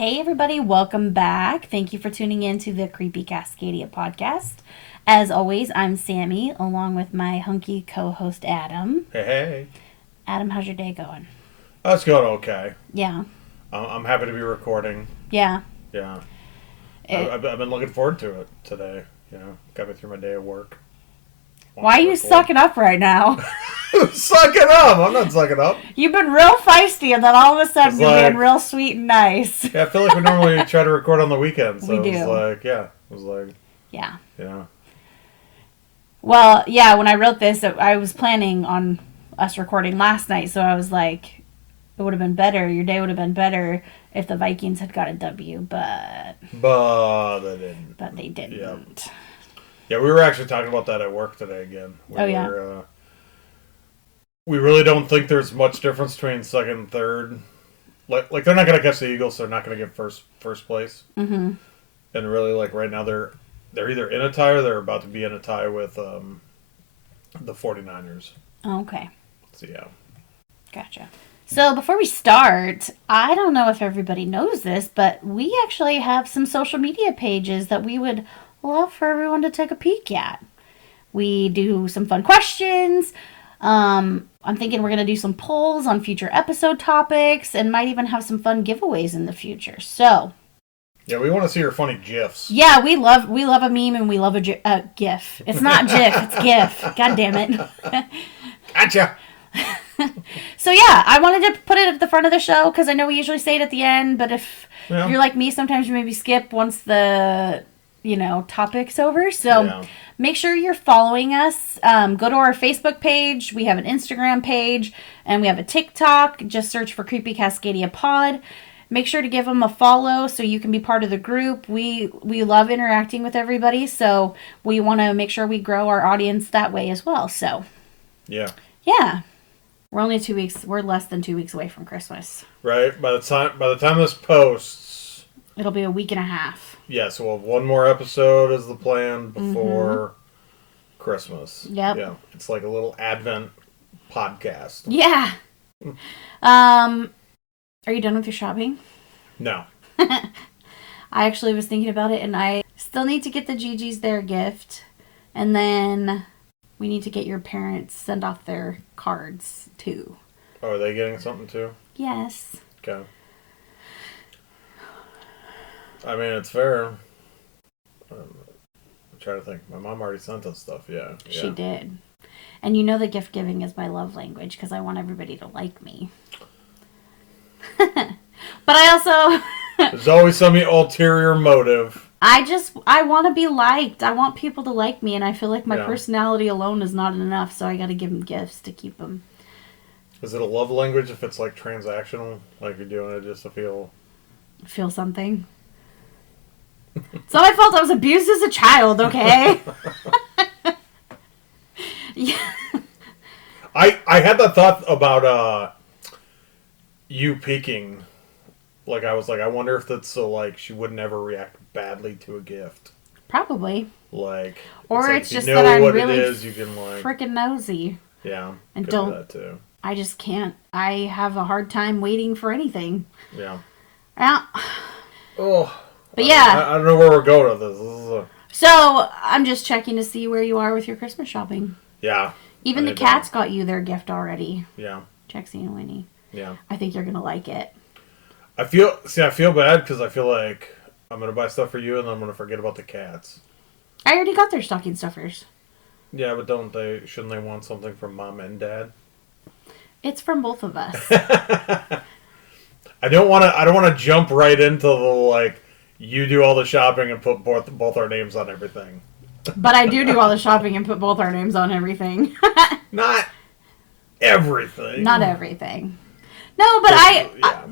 Hey everybody, welcome back. Thank you for tuning in to the Creepy Cascadia podcast. As always, I'm Sammy, along with my hunky co-host Adam. Hey. Adam, how's your day going? That's going okay. Yeah. I'm happy to be recording. Yeah. Yeah. I've been looking forward to it today. You know, got me through my day at work. Why are you sucking up right now? Sucking up! I'm not sucking up. You've been real feisty, and then all of a sudden you're being real sweet and nice. Yeah, I feel like we normally try to record on the weekends. So We do. It was like... Yeah. Yeah. Well, yeah, when I wrote this, I was planning on us recording last night, so I was like, it would have been better, your day would have been better if the Vikings had got a W, but they didn't. But they didn't. Yep. Yeah, we were actually talking about that at work today again. We really don't think there's much difference between second and third. Like they're not going to catch the Eagles, so they're not going to get first place. Mm-hmm. And really, like right now, they're either in a tie or they're about to be in a tie with the 49ers. Okay. So, yeah. Gotcha. So before we start, I don't know if everybody knows this, but we actually have some social media pages that we would love for everyone to take a peek at. We do some fun questions. I'm thinking we're going to do some polls on future episode topics and might even have some fun giveaways in the future. So, yeah, we want to see your funny GIFs. Yeah, we love a meme and we love a GIF. It's not GIF, it's GIF. God damn it. Gotcha. So yeah, I wanted to put it at the front of the show because I know we usually say it at the end, but if you're like me, sometimes you maybe skip once the topic's over. So make sure you're following us. Go to our Facebook page. We have an Instagram page and we have a TikTok. Just search for Creepy Cascadia Pod. Make sure to give them a follow so you can be part of the group. We love interacting with everybody, so we want to make sure we grow our audience that way as well. So yeah. We're only 2 weeks. We're less than 2 weeks away from Christmas. Right. By the time this posts, it'll be a week and a half. Yeah. So we'll have one more episode as the plan before Christmas. Yep. Yeah. It's like a little Advent podcast. Yeah. Are you done with your shopping? No. I actually was thinking about it, and I still need to get the Gigi's their gift, and then we need to get your parents send off their cards too. Oh, are they getting something too? Yes. Okay. I mean, it's fair. I'm trying to think. My mom already sent us stuff. Yeah. She did. And you know the gift giving is my love language because I want everybody to like me. But I also... There's always some ulterior motive. I want to be liked. I want people to like me, and I feel like my personality alone is not enough, so I got to give them gifts to keep them. Is it a love language if it's like transactional? Like you're doing it just to feel something? It's not my fault I was abused as a child, okay? Yeah. I had that thought about you peeking. Like I was like, I wonder if that's so like she would never react badly to a gift. Probably. Like, or it's like, just that I'm really you can like freaking nosy. Yeah. And do that too. I just can't. I have a hard time waiting for anything. Yeah. Oh. But yeah. I don't know where we're going with this. So I'm just checking to see where you are with your Christmas shopping. Yeah. Even the cats got you their gift already. Yeah. Trixie and Winnie. Yeah. I think you're gonna like it. I feel bad because I feel like I'm gonna buy stuff for you and then I'm gonna forget about the cats. I already got their stocking stuffers. Yeah, but shouldn't they want something from mom and dad? It's from both of us. I don't want to jump right into the like you do all the shopping and put both our names on everything. But I do all the shopping and put both our names on everything. Not everything. Not everything. No, but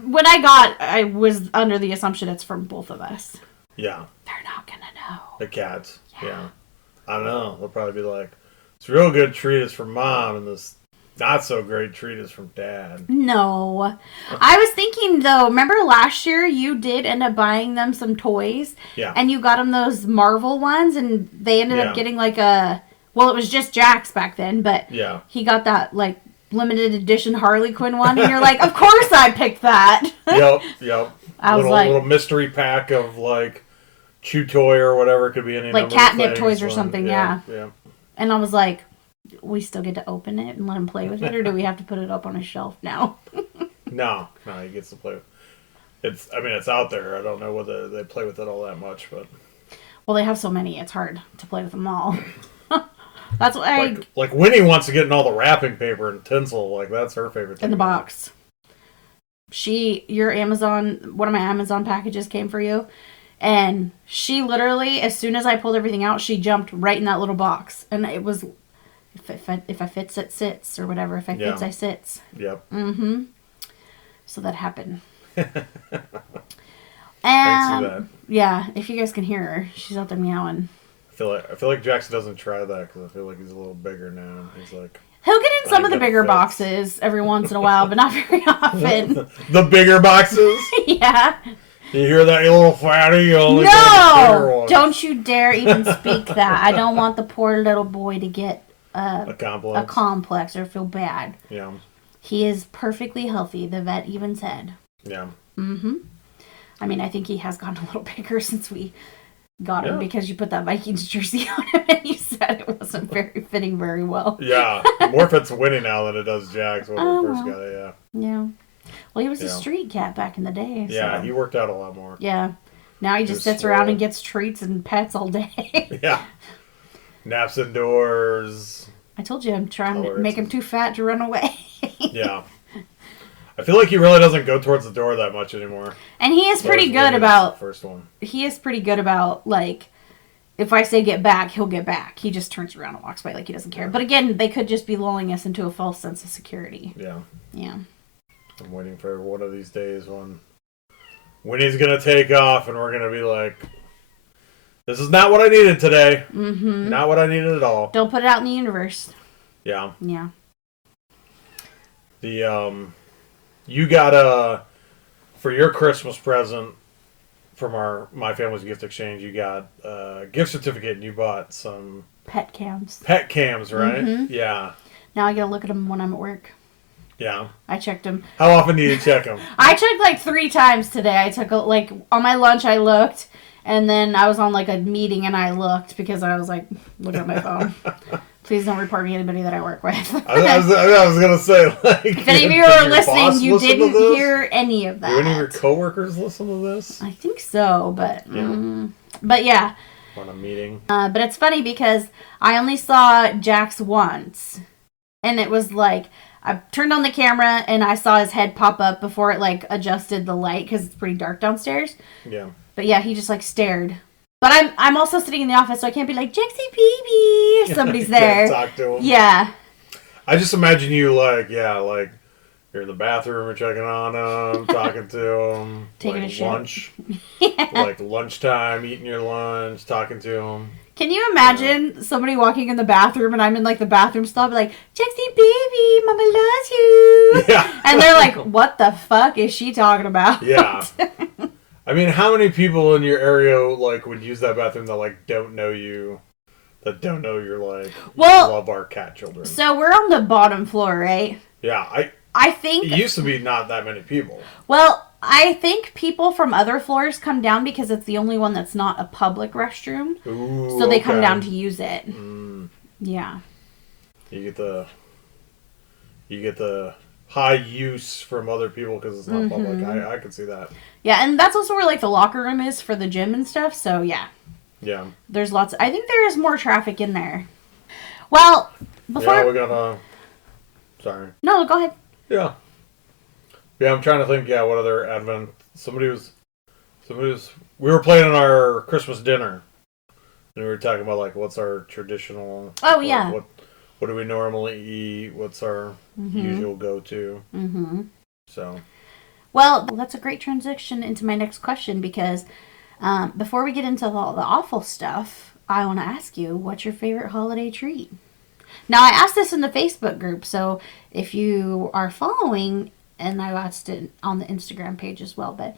when I was under the assumption it's from both of us. Yeah. They're not gonna know. The cats. Yeah. I don't know. They'll probably be like, this real good treat is from mom and this not so great treat is from dad. No. I was thinking though, remember last year you did end up buying them some toys? Yeah. And you got them those Marvel ones and they ended up getting like it was just Jack's back then, but he got that limited edition Harley Quinn one and you're like, of course I picked that. Yep. I was like, little mystery pack of like chew toy or whatever. It could be any like number catnip of things. toys or something. Yeah. Yeah. And I was like, we still get to open it and let him play with it, or do we have to put it up on a shelf now? No, he gets to play with it. It's out there. I don't know whether they play with it all that much, but well, they have so many, it's hard to play with them all. That's why like Winnie wants to get in all the wrapping paper and tinsel. Like that's her favorite thing. In the box. One of my Amazon packages came for you, and she literally, as soon as I pulled everything out, she jumped right in that little box, and it was, if I fits, it sits, or whatever. If I fits, I sits. Yep. Mm-hmm. So that happened. I see that. Yeah, if you guys can hear her, she's out there meowing. I feel like Jackson doesn't try that because I feel like he's a little bigger now. He's like, he'll get in some of the bigger boxes every once in a while, but not very often. The bigger boxes? Yeah. You hear that, you little fatty? You only No! Don't you dare even speak that. I don't want the poor little boy to get a complex or feel bad. Yeah. He is perfectly healthy, the vet even said. Yeah. Mm-hmm. I mean, I think he has gotten a little bigger since we got him because you put that Vikings jersey on him and you said it wasn't fitting very well. Yeah. More fits Winnie now than it does Jax when we first got it, yeah. Yeah. Well, he was a street cat back in the day. Yeah, so. he worked out a lot more. Yeah. Now he just sits around and gets treats and pets all day. Yeah. Naps indoors. I told you I'm trying to make him too fat to run away. Yeah. I feel like he really doesn't go towards the door that much anymore. And he is pretty good about... First one. He is pretty good about, like, if I say get back, he'll get back. He just turns around and walks by like he doesn't care. But again, they could just be lulling us into a false sense of security. Yeah. Yeah. I'm waiting for one of these days when he's going to take off and we're going to be like, this is not what I needed today. Mm-hmm. Not what I needed at all. Don't put it out in the universe. Yeah. Yeah. You got for your Christmas present from my family's gift exchange, you got a gift certificate and you bought some pet cams. Pet cams, right? Mm-hmm. Yeah. Now I gotta look at them when I'm at work. Yeah. I checked them. How often do you check them? I checked like 3 times today. I took on my lunch I looked, and then I was on like a meeting and I looked because I was like looking at my phone. Please don't report me to anybody that I work with. I was going to say, like... If any of you are listening, you didn't hear any of that. Do any of your coworkers listen to this? I think so, but... but yeah. On a meeting. But it's funny because I only saw Jax once. And it was like... I turned on the camera and I saw his head pop up before it like adjusted the light because it's pretty dark downstairs. Yeah. But yeah, he just like stared. But I'm also sitting in the office, so I can't be like, Jaxie baby, if somebody's there. Talk to him. Yeah. I just imagine you like you're in the bathroom or checking on him, talking to him, taking like a shit. Lunch, yeah. Like lunchtime, eating your lunch, talking to him. Can you imagine somebody walking in the bathroom and I'm in like the bathroom stall, like, Jaxie baby, mama loves you. Yeah. And they're like, what the fuck is she talking about? Yeah. I mean, how many people in your area like would use that bathroom that like don't know you, that don't know you're like, love our cat children? So we're on the bottom floor, right? Yeah, I think it used to be not that many people. Well, I think people from other floors come down because it's the only one that's not a public restroom. Ooh, so they come down to use it. Yeah. You get the high use from other people because it's not public. I can see that. Yeah, and that's also where like the locker room is for the gym and stuff. So yeah. Yeah. There's lots. I think there is more traffic in there. Well, before. Yeah, we're gonna. Sorry. No, go ahead. Yeah. Yeah, I'm trying to think. Yeah, what other Advent? Somebody was. We were planning our Christmas dinner, and we were talking about like what's our traditional. Oh yeah. What do we normally eat? What's our usual go-to? Mm-hmm. So. Well, that's a great transition into my next question because before we get into all the awful stuff, I want to ask you, what's your favorite holiday treat? Now, I asked this in the Facebook group, so if you are following, and I asked it on the Instagram page as well, but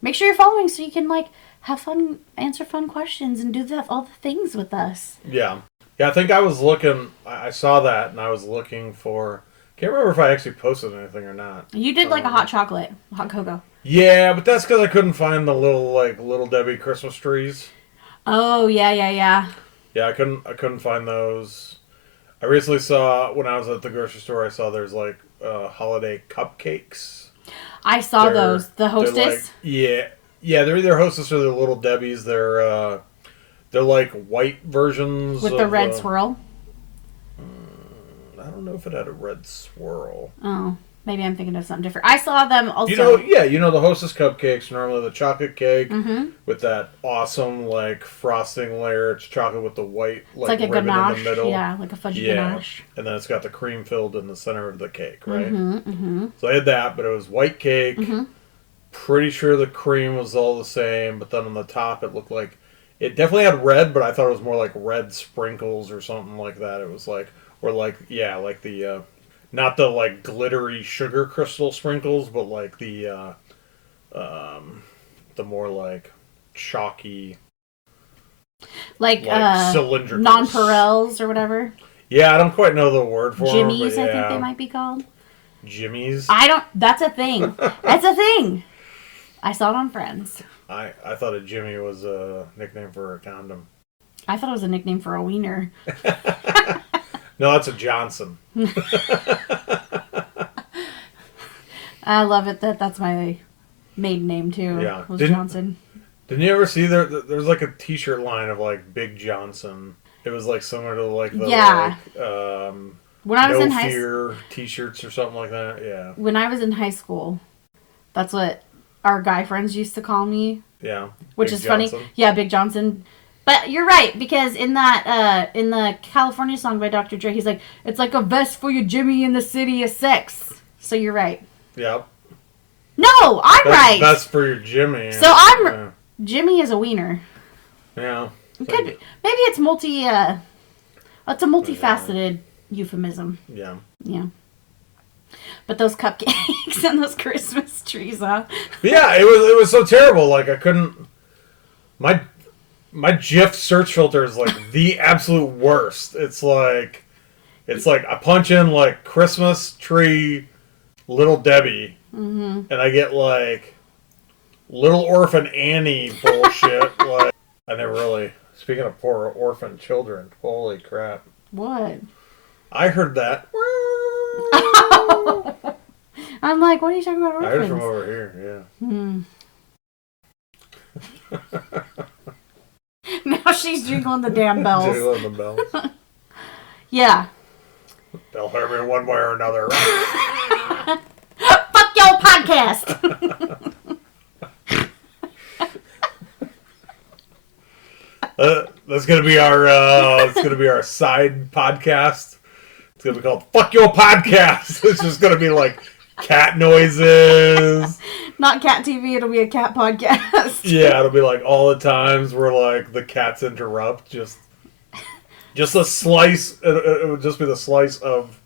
make sure you're following so you can like have fun, answer fun questions, and do all the things with us. Yeah. Yeah, I think I was looking, I saw that, and I was looking for, can't remember if I actually posted anything or not. You did like a hot chocolate, hot cocoa. Yeah, but that's because I couldn't find the little Debbie Christmas trees. Oh yeah. Yeah, I couldn't find those. I recently saw when I was at the grocery store. I saw there's holiday cupcakes. I saw those. The Hostess. Yeah. They're either Hostess or they're Little Debbie's. They're like white versions with the red swirl. I don't know if it had a red swirl. Oh, maybe I'm thinking of something different. I saw them also. The Hostess cupcakes, normally the chocolate cake with that awesome frosting layer. It's chocolate with the white it's like a ribbon ganache. in the middle. Yeah, like a fudgy ganache. And then it's got the cream filled in the center of the cake, right? Mm-hmm. So I had that, but it was white cake. Pretty sure the cream was all the same, but then on the top it looked like it definitely had red, but I thought it was more like red sprinkles or something like that. It was the not the glittery sugar crystal sprinkles, but the more chalky, cylindrical nonpareils or whatever. Yeah, I don't quite know the word for Jimmies, them. I think they might be called. Jimmies? That's a thing. That's a thing. I saw it on Friends. I thought a Jimmy was a nickname for a condom. I thought it was a nickname for a wiener. No, that's a Johnson. I love it that's my maiden name too. Yeah. Was Johnson. Didn't you ever see there's a t-shirt line of Big Johnson. It was similar to the when I was in high school t-shirts or something like that. Yeah. When I was in high school, that's what our guy friends used to call me. Yeah. Which Big is Johnson. funny. Yeah, Big Johnson. But you're right, because in that in the California song by Dr. Dre, he's like, it's like a vest for your Jimmy in the city of sex. So you're right. Yep. No, I'm right. That's for your Jimmy. So I'm Jimmy is a wiener. Yeah. It could be. Maybe it's it's a multifaceted euphemism. Yeah. Yeah. But those cupcakes and those Christmas trees, huh? Yeah, it was so terrible. I couldn't. My GIF search filter is the absolute worst. It's like I punch in Christmas tree, Little Debbie, and I get Little Orphan Annie bullshit. I never really. Speaking of poor orphan children, holy crap! What? I heard that. I'm like, what are you talking about? Orphans? I heard it from over here. Yeah. Now she's jingling the damn bells. Jingling the bells. Yeah. They'll hurt me one way or another. Fuck your podcast. That's gonna be our side podcast. It's gonna be called "Fuck Your Podcast." It's just gonna be cat noises. Not cat TV. It'll be a cat podcast. Yeah, it'll be all the times where the cats interrupt. Just a slice. It would just be the slice of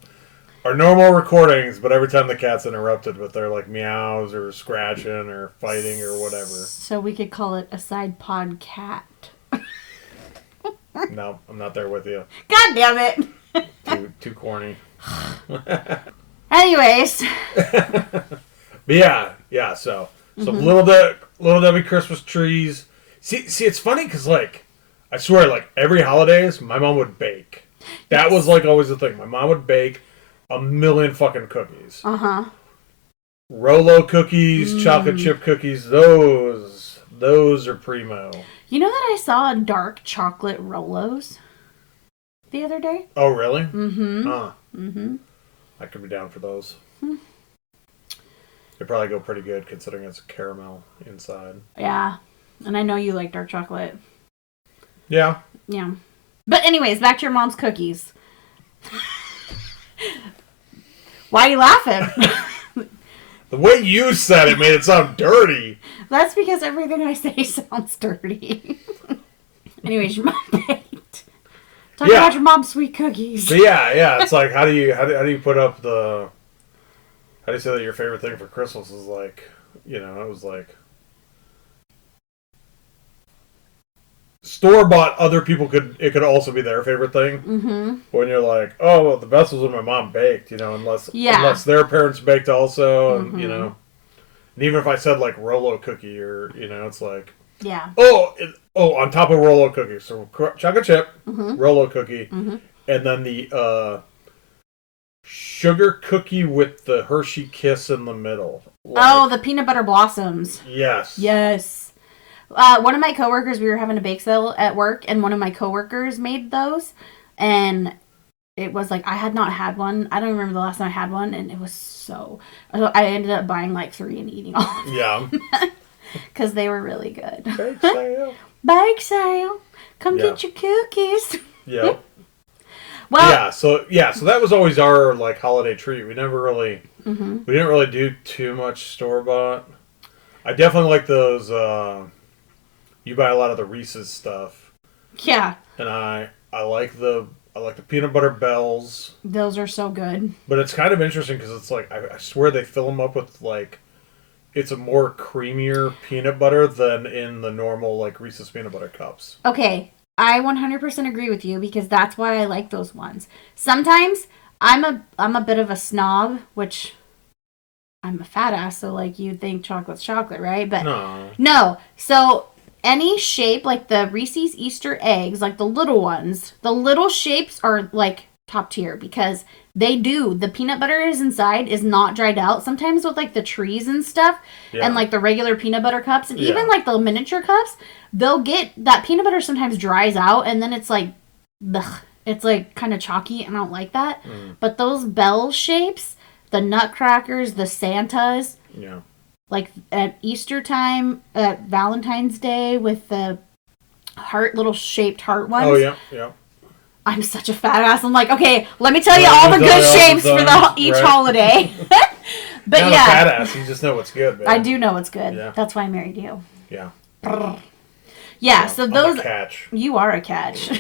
our normal recordings, but every time the cat's interrupted with their meows or scratching or fighting or whatever. So we could call it a side pod cat. No, I'm not there with you. God damn it. Too corny. Anyways. But yeah. So Little Debbie Christmas trees. See, it's funny because I swear every holidays my mom would bake. That was always the thing. My mom would bake a million fucking cookies. Rolo cookies, chocolate chip cookies. Those are primo. You know that I saw dark chocolate Rolos the other day? Oh, really? Mm-hmm. Huh. Mm-hmm. I could be down for those. They probably go pretty good considering it's caramel inside. Yeah. And I know you like dark chocolate. Yeah. Yeah. But anyways, back to your mom's cookies. Why are you laughing? The way you said it made it sound dirty. That's because everything I say sounds dirty. Anyways, your mom baked. Talk about your mom's sweet cookies. But yeah. It's how do you put up the? How do you say that your favorite thing for Christmas is it was store bought. Other people it could also be their favorite thing. Mm-hmm. When you're oh, well, the best was when my mom baked. Unless their parents baked also, and And even if I said like Rolo cookie or, it's like, yeah. On top of Rolo cookie. So chocolate chip, Rolo cookie, and then the sugar cookie with the Hershey Kiss in the middle. Like, the peanut butter blossoms. Yes. Yes. One of my coworkers, we were having a bake sale at work, and one of my coworkers made those, and it was like I had not had one. I don't remember the last time I had one, and it was so. I ended up buying like 3 and eating all of them. Yeah. Because they were really good. Bake sale. Bake sale. Come get your cookies. Yeah. Well. So that was always our like holiday treat. We never really, we didn't really do too much store bought. I definitely like those. You buy a lot of the Reese's stuff. Yeah. And I like the peanut butter bells. Those are so good. But it's kind of interesting because it's like I swear they fill them up with like, it's a more creamier peanut butter than in the normal like Reese's peanut butter cups. Okay, I 100% agree with you because that's why I like those ones. Sometimes I'm a bit of a snob, which I'm a fat ass, so like you'd think chocolate's chocolate, right? But no. So any shape, like the Reese's Easter eggs, like the little ones, the little shapes are like top tier because the peanut butter is inside is not dried out. Sometimes with like the trees and stuff and like the regular peanut butter cups and even like the miniature cups, they'll get that peanut butter sometimes dries out and then it's like, it's like kind of chalky and I don't like that. But those bell shapes, the nutcrackers, the Santas, like at Easter time, at Valentine's Day with the little shaped heart ones. Oh, yeah. I'm such a fat ass. I'm like, okay, let me tell you all the good shapes for each holiday. But not a fat ass. You just know what's good, man. I do know what's good. Yeah. That's why I married you. Yeah. Yeah, so those... I'm a catch. You are a catch.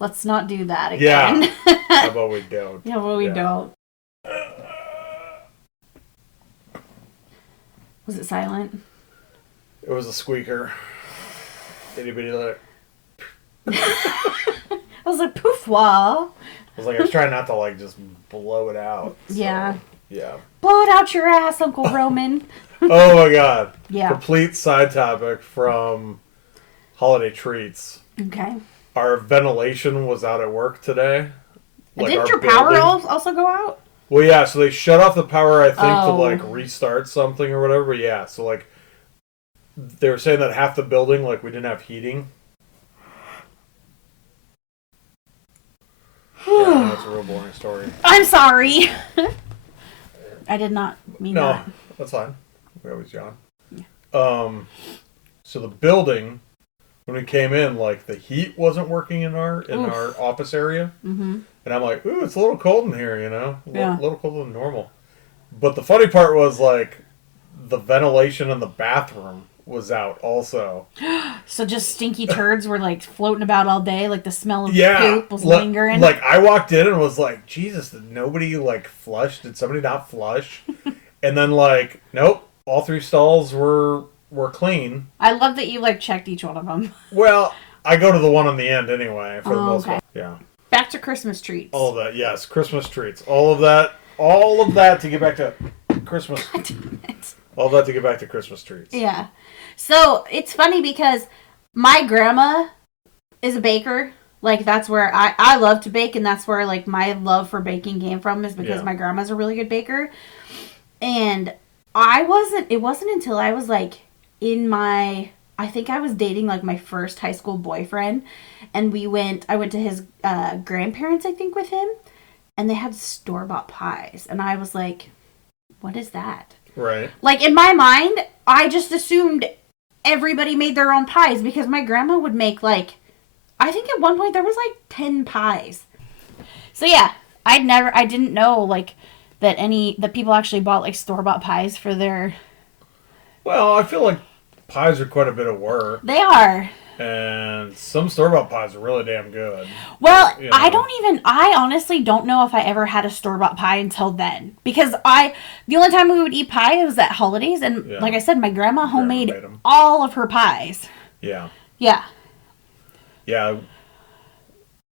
Let's not do that again. Yeah. How about we don't? Yeah, well, we don't. Was it silent? It was a squeaker. Anybody like... I was like, poof, wah. I was trying not to like just blow it out. So, yeah. Yeah. Blow it out your ass, Uncle Roman. Oh my God. Yeah. Complete side topic from holiday treats. Okay. Our ventilation was out at work today. Like, didn't your power also go out? Well, yeah. So they shut off the power, I think, to like restart something or whatever. But yeah. So like, they were saying that half the building, like, we didn't have heating. Yeah, that's a real boring story. I'm sorry. I did not mean that. No, that's fine. We always yawn. Yeah. So the building, when we came in, like the heat wasn't working in our office area, and I'm like, ooh, it's a little cold in here, a little colder than normal. But the funny part was like the ventilation in the bathroom was out also. So just stinky turds were like floating about all day, like the smell of poop was lingering. Like I walked in and was like, Jesus, did nobody like flush? Did somebody not flush? And then like, nope, all 3 stalls were clean. I love that you like checked each one of them. Well, I go to the one on the end anyway for the most part. Yeah. Back to Christmas treats. All of that, yes, Christmas treats. All of that to get back to Christmas. God damn it. All that to get back to Christmas treats. Yeah. So, it's funny because my grandma is a baker. Like, that's where I love to bake, and that's where, like, my love for baking came from is because my grandma's a really good baker. And it wasn't until I was, like, I think I was dating, like, my first high school boyfriend, and I went to his grandparents, I think, with him, and they had store-bought pies. And I was like, what is that? Right. Like, in my mind, I just assumed everybody made their own pies because my grandma would make, like, I think at one point there was, like, 10 pies. So, yeah, I didn't know, like, that people actually bought, like, store-bought pies for their... Well, I feel like pies are quite a bit of work. They are. And some store-bought pies are really damn good. Well, I honestly don't know if I ever had a store-bought pie until then. Because the only time we would eat pie was at holidays. And like I said, my grandma homemade all of her pies. Yeah. Yeah. Yeah.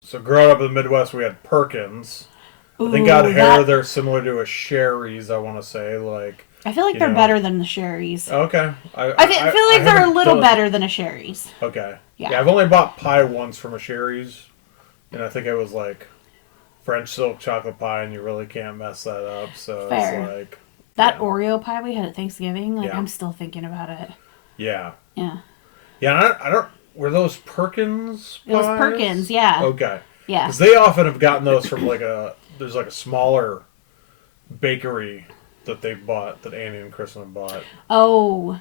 So growing up in the Midwest, we had Perkins. Ooh, I think out here they're similar to a Sherry's, I want to say. Like, I feel like they're better than the Sherry's. Okay. I feel like they're a little better than a Sherry's. Okay. Yeah, I've only bought pie once from a Sherry's, and I think it was like French silk chocolate pie, and you really can't mess that up. So Fair. It's like... That Oreo pie we had at Thanksgiving, like, I'm still thinking about it. Yeah. Yeah. Yeah, I don't... Were those Perkins pies? It was Perkins, yeah. Okay. Yeah. Because they often have gotten those from like there's like a smaller bakery that they bought, that Annie and Kristen bought. Oh.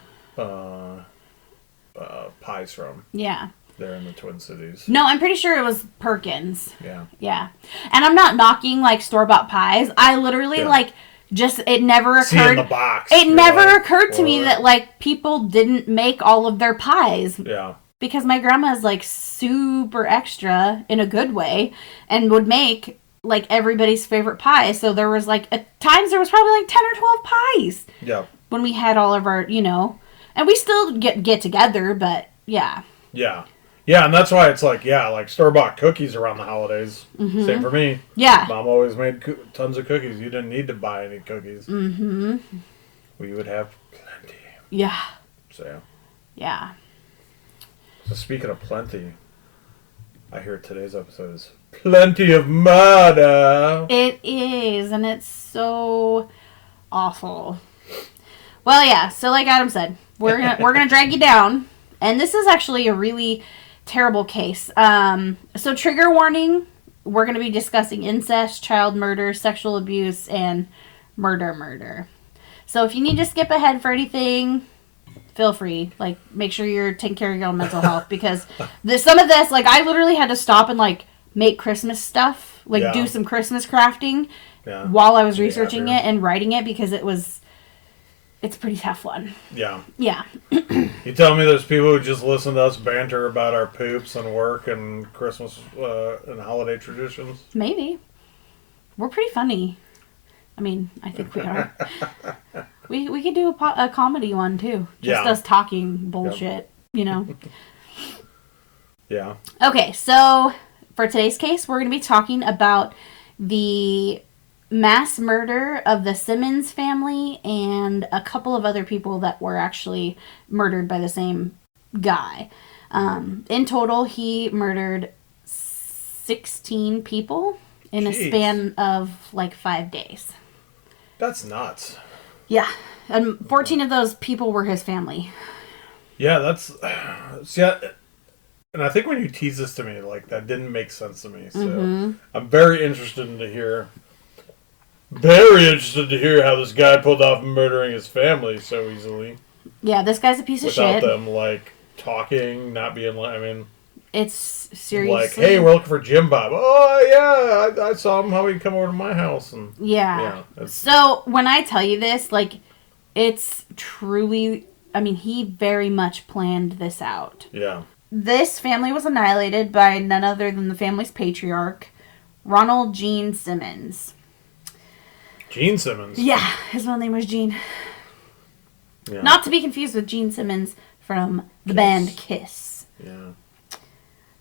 Pies from. Yeah. They're in the Twin Cities. No, I'm pretty sure it was Perkins. Yeah. Yeah. And I'm not knocking, like, store-bought pies. I literally, like, it never occurred. See in the box. It never occurred to me that, like, people didn't make all of their pies. Yeah. Because my grandma's, like, super extra in a good way and would make, like, everybody's favorite pie. So there was, like, at times there was probably, like, 10 or 12 pies. Yeah. When we had all of our, and we still get together, but, yeah. Yeah. Yeah, and that's why it's like, like store-bought cookies around the holidays. Mm-hmm. Same for me. Yeah. Mom always made tons of cookies. You didn't need to buy any cookies. Mm-hmm. We would have plenty. Yeah. So. Yeah. So speaking of plenty, I hear today's episode is plenty of murder. It is, and it's so awful. Well, yeah. So, like Adam said, we're gonna drag you down, and this is actually a really terrible case. So trigger warning: we're gonna be discussing incest, child murder, sexual abuse, and murder. So if you need to skip ahead for anything, feel free. Like, make sure you're taking care of your own mental health, because some of this, like, I literally had to stop and, like, make Christmas stuff, like, do some Christmas crafting while I was researching it and writing it, because it's a pretty tough one. Yeah. Yeah. You tell me there's people who just listen to us banter about our poops and work and Christmas and holiday traditions? Maybe. We're pretty funny. I mean, I think we are. We could do a comedy one, too. Just us talking bullshit, Yeah. Okay, so for today's case, we're going to be talking about the mass murder of the Simmons family and a couple of other people that were actually murdered by the same guy. In total, he murdered 16 people in a span of, like, 5 days. That's nuts. Yeah. And 14 of those people were his family. Yeah, and I think when you tease this to me, like, that didn't make sense to me. So I'm very interested to hear how this guy pulled off murdering his family so easily. Yeah, this guy's a piece of shit. Without them, like, talking, not being like, I mean... It's seriously... Like, hey, we're looking for Jim Bob. Oh, yeah, I saw him how he'd come over to my house. And so, when I tell you this, like, it's truly... I mean, he very much planned this out. Yeah. This family was annihilated by none other than the family's patriarch, Ronald Gene Simmons. Gene Simmons? Yeah, his middle name was Gene. Yeah. Not to be confused with Gene Simmons from the band Kiss. Yeah.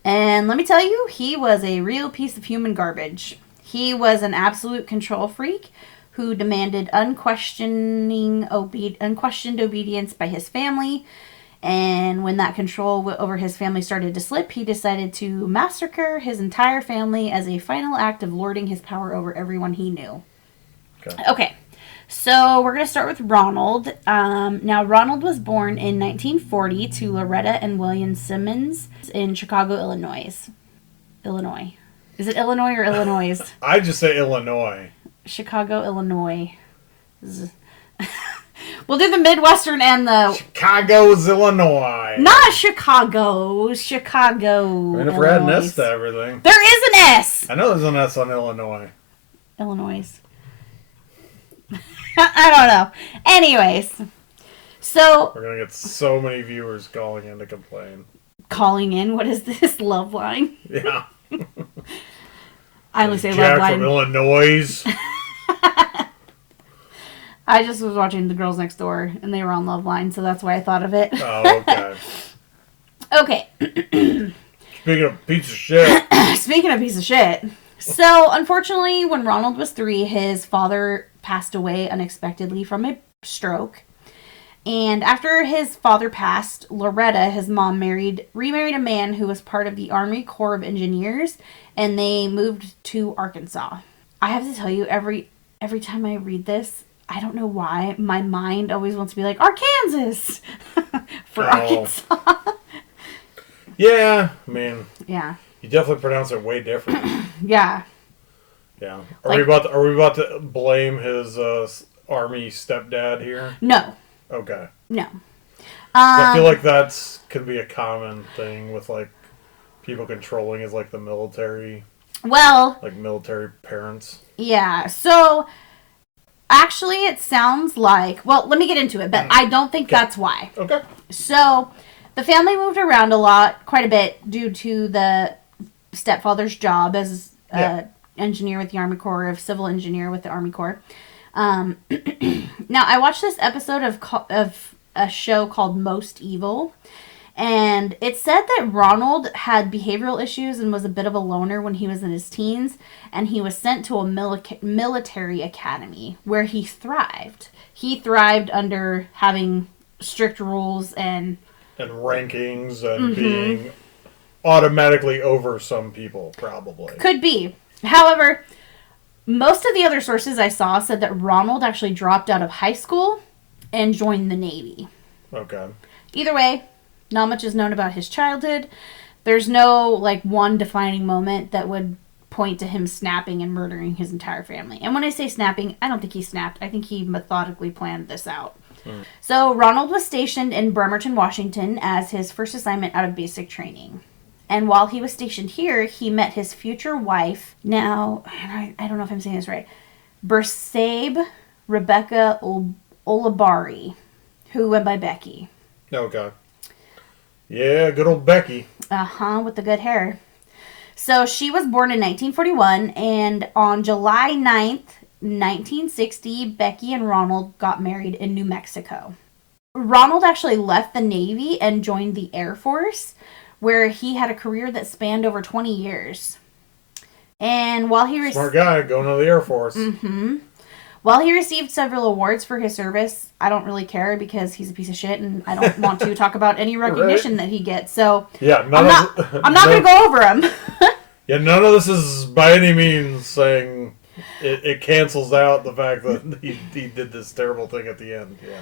And let me tell you, he was a real piece of human garbage. He was an absolute control freak who demanded unquestioned obedience by his family. And when that control over his family started to slip, he decided to massacre his entire family as a final act of lording his power over everyone he knew. Okay. So we're going to start with Ronald. Now, Ronald was born in 1940 to Loretta and William Simmons in Chicago, Illinois. Is it Illinois or Illinois? I just say Illinois. Chicago, Illinois. We'll do the Midwestern and the... Chicago's Illinois. Not Chicago. Chicago, I mean, if we're adding S to everything. There is an S! I know there's an S on Illinois. Illinois. I don't know. Anyways. So... We're going to get so many viewers calling in to complain. Calling in? What is this? Love line? Yeah. I only say Jack love line. from Illinois. I just was watching The Girls Next Door, and they were on Love Line, so that's why I thought of it. Oh, okay. Okay. Speaking of piece of shit. Speaking of piece of shit. So, unfortunately, when Ronald was 3, his father passed away unexpectedly from a stroke. And after his father passed, Loretta, his mom, remarried a man who was part of the Army Corps of Engineers, and they moved to Arkansas. I have to tell you, every time I read this, I don't know why, my mind always wants to be like, Arkansas! For Arkansas. Yeah, I mean... Yeah. You definitely pronounce it way different. Yeah. Yeah. Are we about to blame his Army stepdad here? No. Okay. No. I feel like that's could be a common thing with like people controlling is like the military. Well, like military parents. Yeah. So actually it sounds like, well, let me get into it, but I don't think that's why. Okay. So the family moved around quite a bit due to the stepfather's job as engineer with the Army Corps, of civil engineer with the Army Corps. Now, I watched this episode of a show called Most Evil, and it said that Ronald had behavioral issues and was a bit of a loner when he was in his teens, and he was sent to a military academy where he thrived. He thrived under having strict rules and rankings and being automatically over some people, probably. Could be. However, most of the other sources I saw said that Ronald actually dropped out of high school and joined the Navy. Okay. Either way, not much is known about his childhood. There's no, like, one defining moment that would point to him snapping and murdering his entire family. And when I say snapping, I don't think he snapped. I think he methodically planned this out. So Ronald was stationed in Bremerton, Washington as his first assignment out of basic training. And while he was stationed here, he met his future wife, now, I don't know if I'm saying this right, Bersabe Rebecca Olabari, who went by Becky. Okay. Yeah, good old Becky. With the good hair. So she was born in 1941, and on July 9th, 1960, Becky and Ronald got married in New Mexico. Ronald actually left the Navy and joined the Air Force, where he had a career that spanned over 20 years. And while he smart guy going to the Air Force. While he received several awards for his service, I don't really care because he's a piece of shit and I don't want to talk about any recognition that he gets. So yeah, I'm not going to go over him. Yeah, none of this is by any means saying it cancels out the fact that he did this terrible thing at the end. Yeah.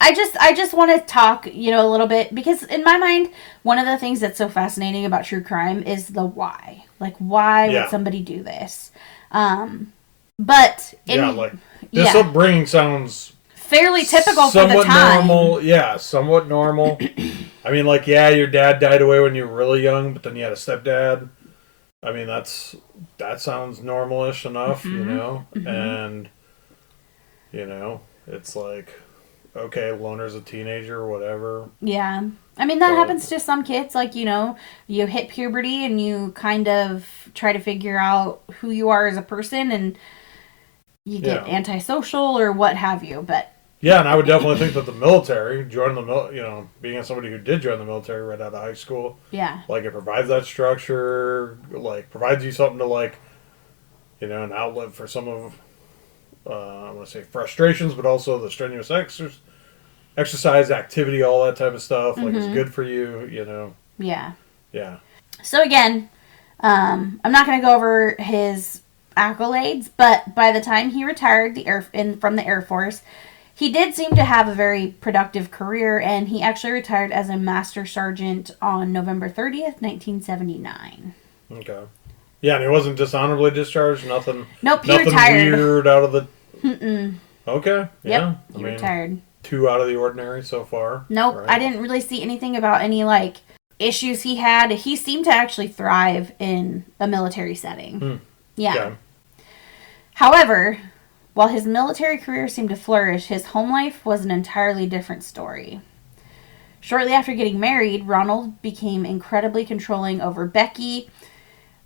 I just want to talk, a little bit, because in my mind, one of the things that's so fascinating about true crime is the why. Like, why would somebody do this? But this upbringing sounds fairly typical for the time. Normal. Yeah, somewhat normal. I mean, your dad died away when you were really young, but then you had a stepdad. I mean, that sounds normalish enough, and it's like, okay, loner's a teenager, whatever. Yeah. I mean, that happens to some kids. Like, you hit puberty and you kind of try to figure out who you are as a person, and you get antisocial or what have you. But yeah, and I would definitely think that the military, being somebody who did join the military right out of high school, it provides that structure, provides you something to an outlet for some of, I want to say frustrations, but also the strenuous exercise, activity, all that type of stuff. It's good for you, Yeah. Yeah. So again, I'm not going to go over his accolades, but by the time he retired from the Air Force, he did seem to have a very productive career, and he actually retired as a Master Sergeant on November 30th, 1979. Okay. Yeah, and he wasn't dishonorably discharged? Nothing. Nope, he nothing retired. Weird out of the... Mm-mm. Okay, yeah. Yep, he retired. 2 out of the ordinary so far. Nope, right? I didn't really see anything about any, issues he had. He seemed to actually thrive in a military setting. Yeah. Okay. However, while his military career seemed to flourish, his home life was an entirely different story. Shortly after getting married, Ronald became incredibly controlling over Becky.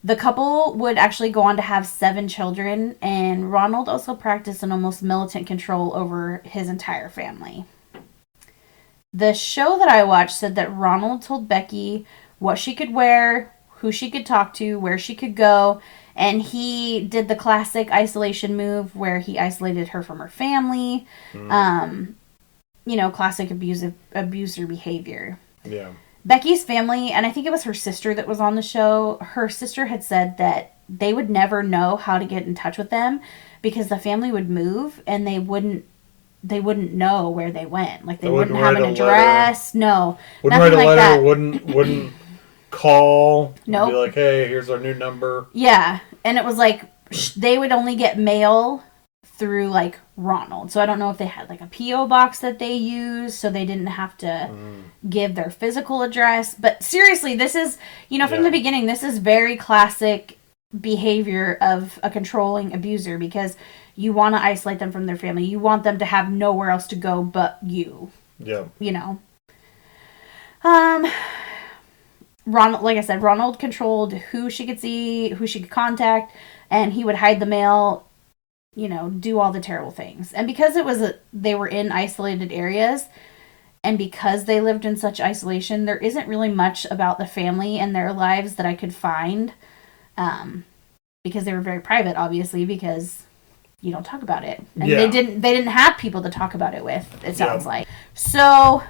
The couple would actually go on to have 7 children, and Ronald also practiced an almost militant control over his entire family. The show that I watched said that Ronald told Becky what she could wear, who she could talk to, where she could go, And he did the classic isolation move where he isolated her from her family. Classic abuser behavior. Yeah. Becky's family, and I think it was her sister that was on the show, her sister had said that they would never know how to get in touch with them because the family would move and they wouldn't know where they went. Like they wouldn't have an address. No. Wouldn't write a letter, wouldn't call. Nope. Be like, hey, here's our new number. Yeah. And it was like they would only get mail through like Ronald. So I don't know if they had like a P.O. box that they used so they didn't have to give their physical address. But seriously, this is, from the beginning, this is very classic behavior of a controlling abuser because you want to isolate them from their family. You want them to have nowhere else to go but you. Yeah. Ronald, like I said, Ronald controlled who she could see, who she could contact, and he would hide the mail, do all the terrible things. And because they were in isolated areas, and because they lived in such isolation, there isn't really much about the family and their lives that I could find, because they were very private, obviously, because you don't talk about it. And they didn't have people to talk about it with, it sounds like. So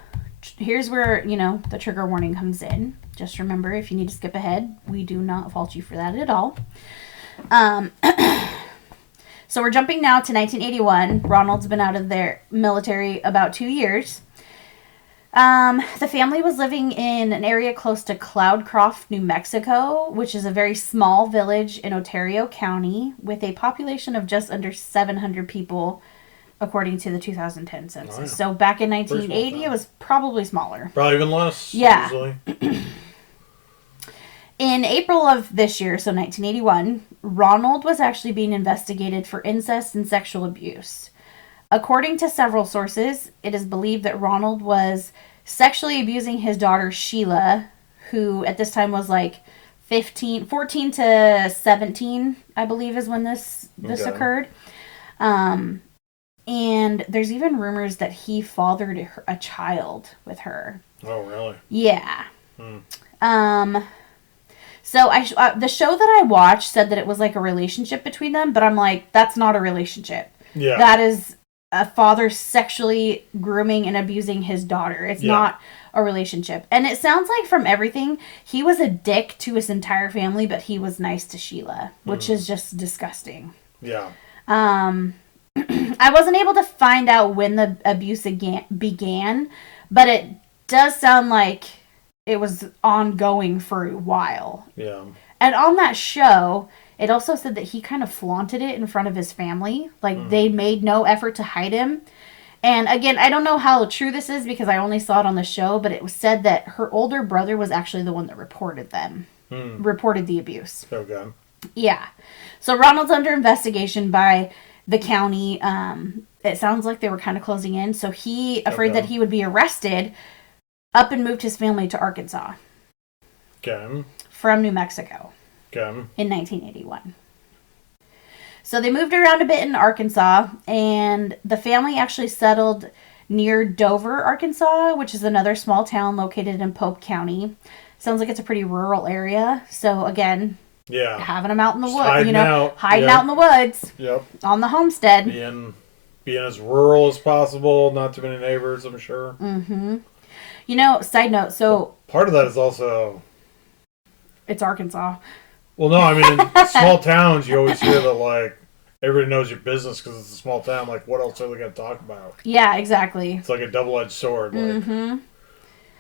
here's where, the trigger warning comes in. Just remember, if you need to skip ahead, we do not fault you for that at all. So we're jumping now to 1981. Ronald's been out of their military about 2 years. The family was living in an area close to Cloudcroft, New Mexico, which is a very small village in Ontario County with a population of just under 700 people, according to the 2010 census. Oh, yeah. So back in 1980, it was probably smaller. Probably even less. Yeah. In April of this year, so 1981, Ronald was actually being investigated for incest and sexual abuse. According to several sources, it is believed that Ronald was sexually abusing his daughter Sheila, who at this time was like 14 to 17, I believe is when this occurred. And there's even rumors that he fathered a child with her. Oh, really? Yeah. So the show that I watched said that it was like a relationship between them, but I'm like, that's not a relationship. Yeah. That is a father sexually grooming and abusing his daughter. It's not a relationship. And it sounds like from everything, he was a dick to his entire family, but he was nice to Sheila, which is just disgusting. Yeah. I wasn't able to find out when the abuse began, but it does sound like it was ongoing for a while. Yeah. And on that show, it also said that he kind of flaunted it in front of his family. Like, they made no effort to hide him. And again, I don't know how true this is because I only saw it on the show, but it was said that her older brother was actually the one that reported the abuse. Okay. Yeah. So Ronald's under investigation by the county. It sounds like they were kind of closing in. So he, afraid that he would be arrested, up and moved his family to Arkansas. Okay. From New Mexico. Okay. In 1981. So they moved around a bit in Arkansas, and the family actually settled near Dover, Arkansas, which is another small town located in Pope County. Sounds like it's a pretty rural area. So again, having them out in the woods, hiding out in the woods. Yep. On the homestead. Being as rural as possible, not too many neighbors, I'm sure. Mm-hmm. Side note, so part of that is also it's Arkansas. Well, no, I mean, in small towns, you always hear that, like, everybody knows your business because it's a small town. Like, what else are they going to talk about? Yeah, exactly. It's like a double-edged sword. Like,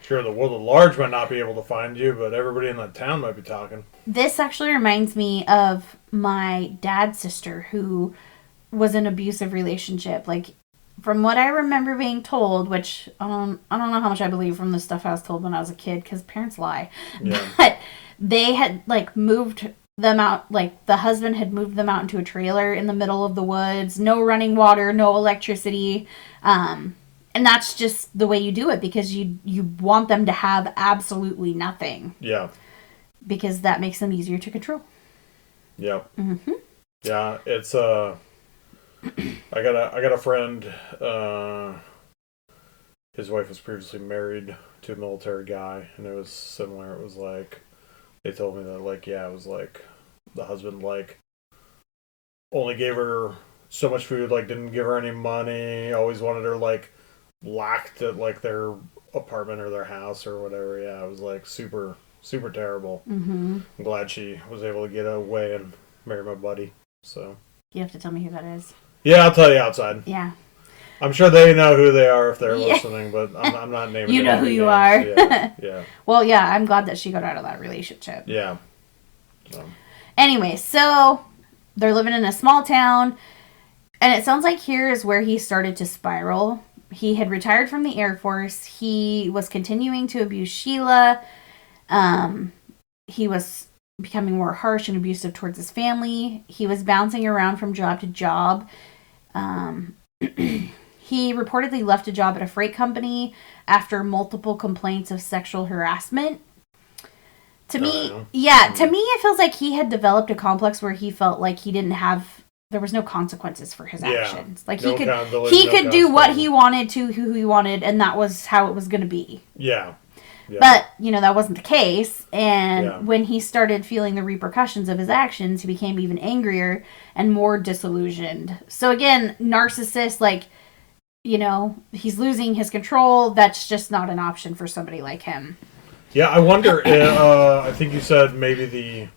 sure, the world at large might not be able to find you, but everybody in that town might be talking. This actually reminds me of my dad's sister who was in an abusive relationship. Like, from what I remember being told, which I don't know how much I believe from the stuff I was told when I was a kid, because parents lie. Yeah. But they had, like, moved them out, like, the husband had moved them out into a trailer in the middle of the woods, no running water, no electricity, and that's just the way you do it, because you want them to have absolutely nothing. Yeah. Because that makes them easier to control. Yeah. Mm-hmm. Yeah, it's, I got a friend, his wife was previously married to a military guy, and it was similar. It was like, they told me that, like, yeah, it was like the husband, like, only gave her so much food, like, didn't give her any money, always wanted her, like, locked at, like, their apartment or their house or whatever. Yeah, it was, like, super, super terrible. Mm-hmm. I'm glad she was able to get away and marry my buddy, so. You have to tell me who that is. Yeah, I'll tell you outside. Yeah. I'm sure they know who they are if they're listening, but I'm not naming. You know who you names. are. Yeah. Well, yeah, I'm glad that she got out of that relationship. Yeah. Anyway, so they're living in a small town, and it sounds like here is where he started to spiral. He had retired from the Air Force. He was continuing to abuse Sheila. He was becoming more harsh and abusive towards his family. He was bouncing around from job to job. He reportedly left a job at a freight company after multiple complaints of sexual harassment. To me, it feels like he had developed a complex where he felt like there was no consequences for his actions. Like he could do what he wanted to, who he wanted, and that was how it was going to be. Yeah. But, that wasn't the case. And when he started feeling the repercussions of his actions, he became even angrier and more disillusioned. So again, narcissist, like, he's losing his control. That's just not an option for somebody like him. Yeah, I wonder. I think you said maybe the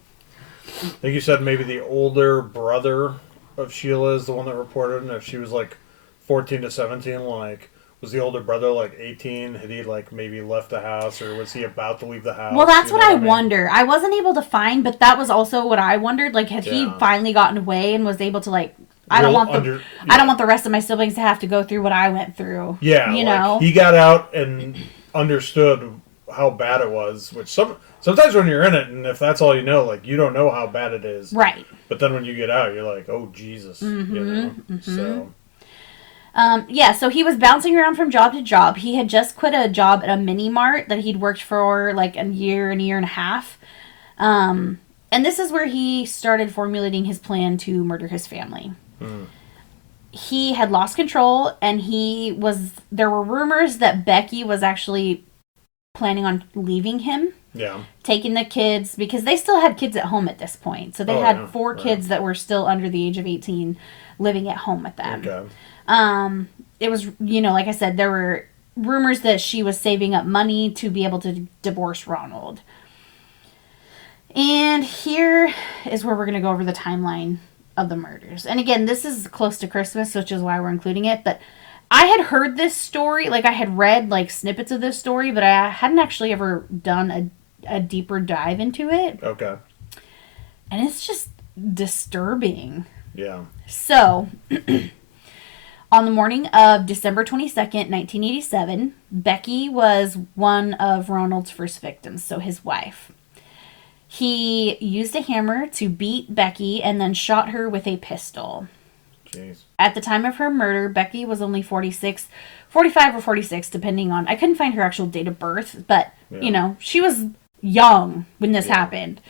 older brother of Sheila is the one that reported, and if she was like 14 to 17, like, was the older brother like 18? Had he like maybe left the house, or was he about to leave the house? Well, that's what I wonder. I wasn't able to find, but that was also what I wondered. Like, had he finally gotten away and was able to, like, I don't want the rest of my siblings to have to go through what I went through. Yeah, like, he got out and understood how bad it was. Which sometimes when you're in it, and if that's all you know, like, you don't know how bad it is. Right. But then when you get out, you're like, oh Jesus, So. So he was bouncing around from job to job. He had just quit a job at a mini mart that he'd worked for like a year and a half. And this is where he started formulating his plan to murder his family. He had lost control, and there were rumors that Becky was actually planning on leaving him. Yeah. Taking the kids, because they still had kids at home at this point. So they had 4 kids that were still under the age of 18 living at home with them. Okay. It was, like I said, there were rumors that she was saving up money to be able to divorce Ronald. And here is where we're going to go over the timeline of the murders. And again, this is close to Christmas, which is why we're including it. But I had heard this story, like I had read like snippets of this story, but I hadn't actually ever done a deeper dive into it. Okay. And it's just disturbing. Yeah. So, on the morning of December 22nd, 1987, Becky was one of Ronald's first victims, so his wife. He used a hammer to beat Becky and then shot her with a pistol. Jeez. At the time of her murder, Becky was only 45 or 46, depending on... I couldn't find her actual date of birth, but, she was young when this happened.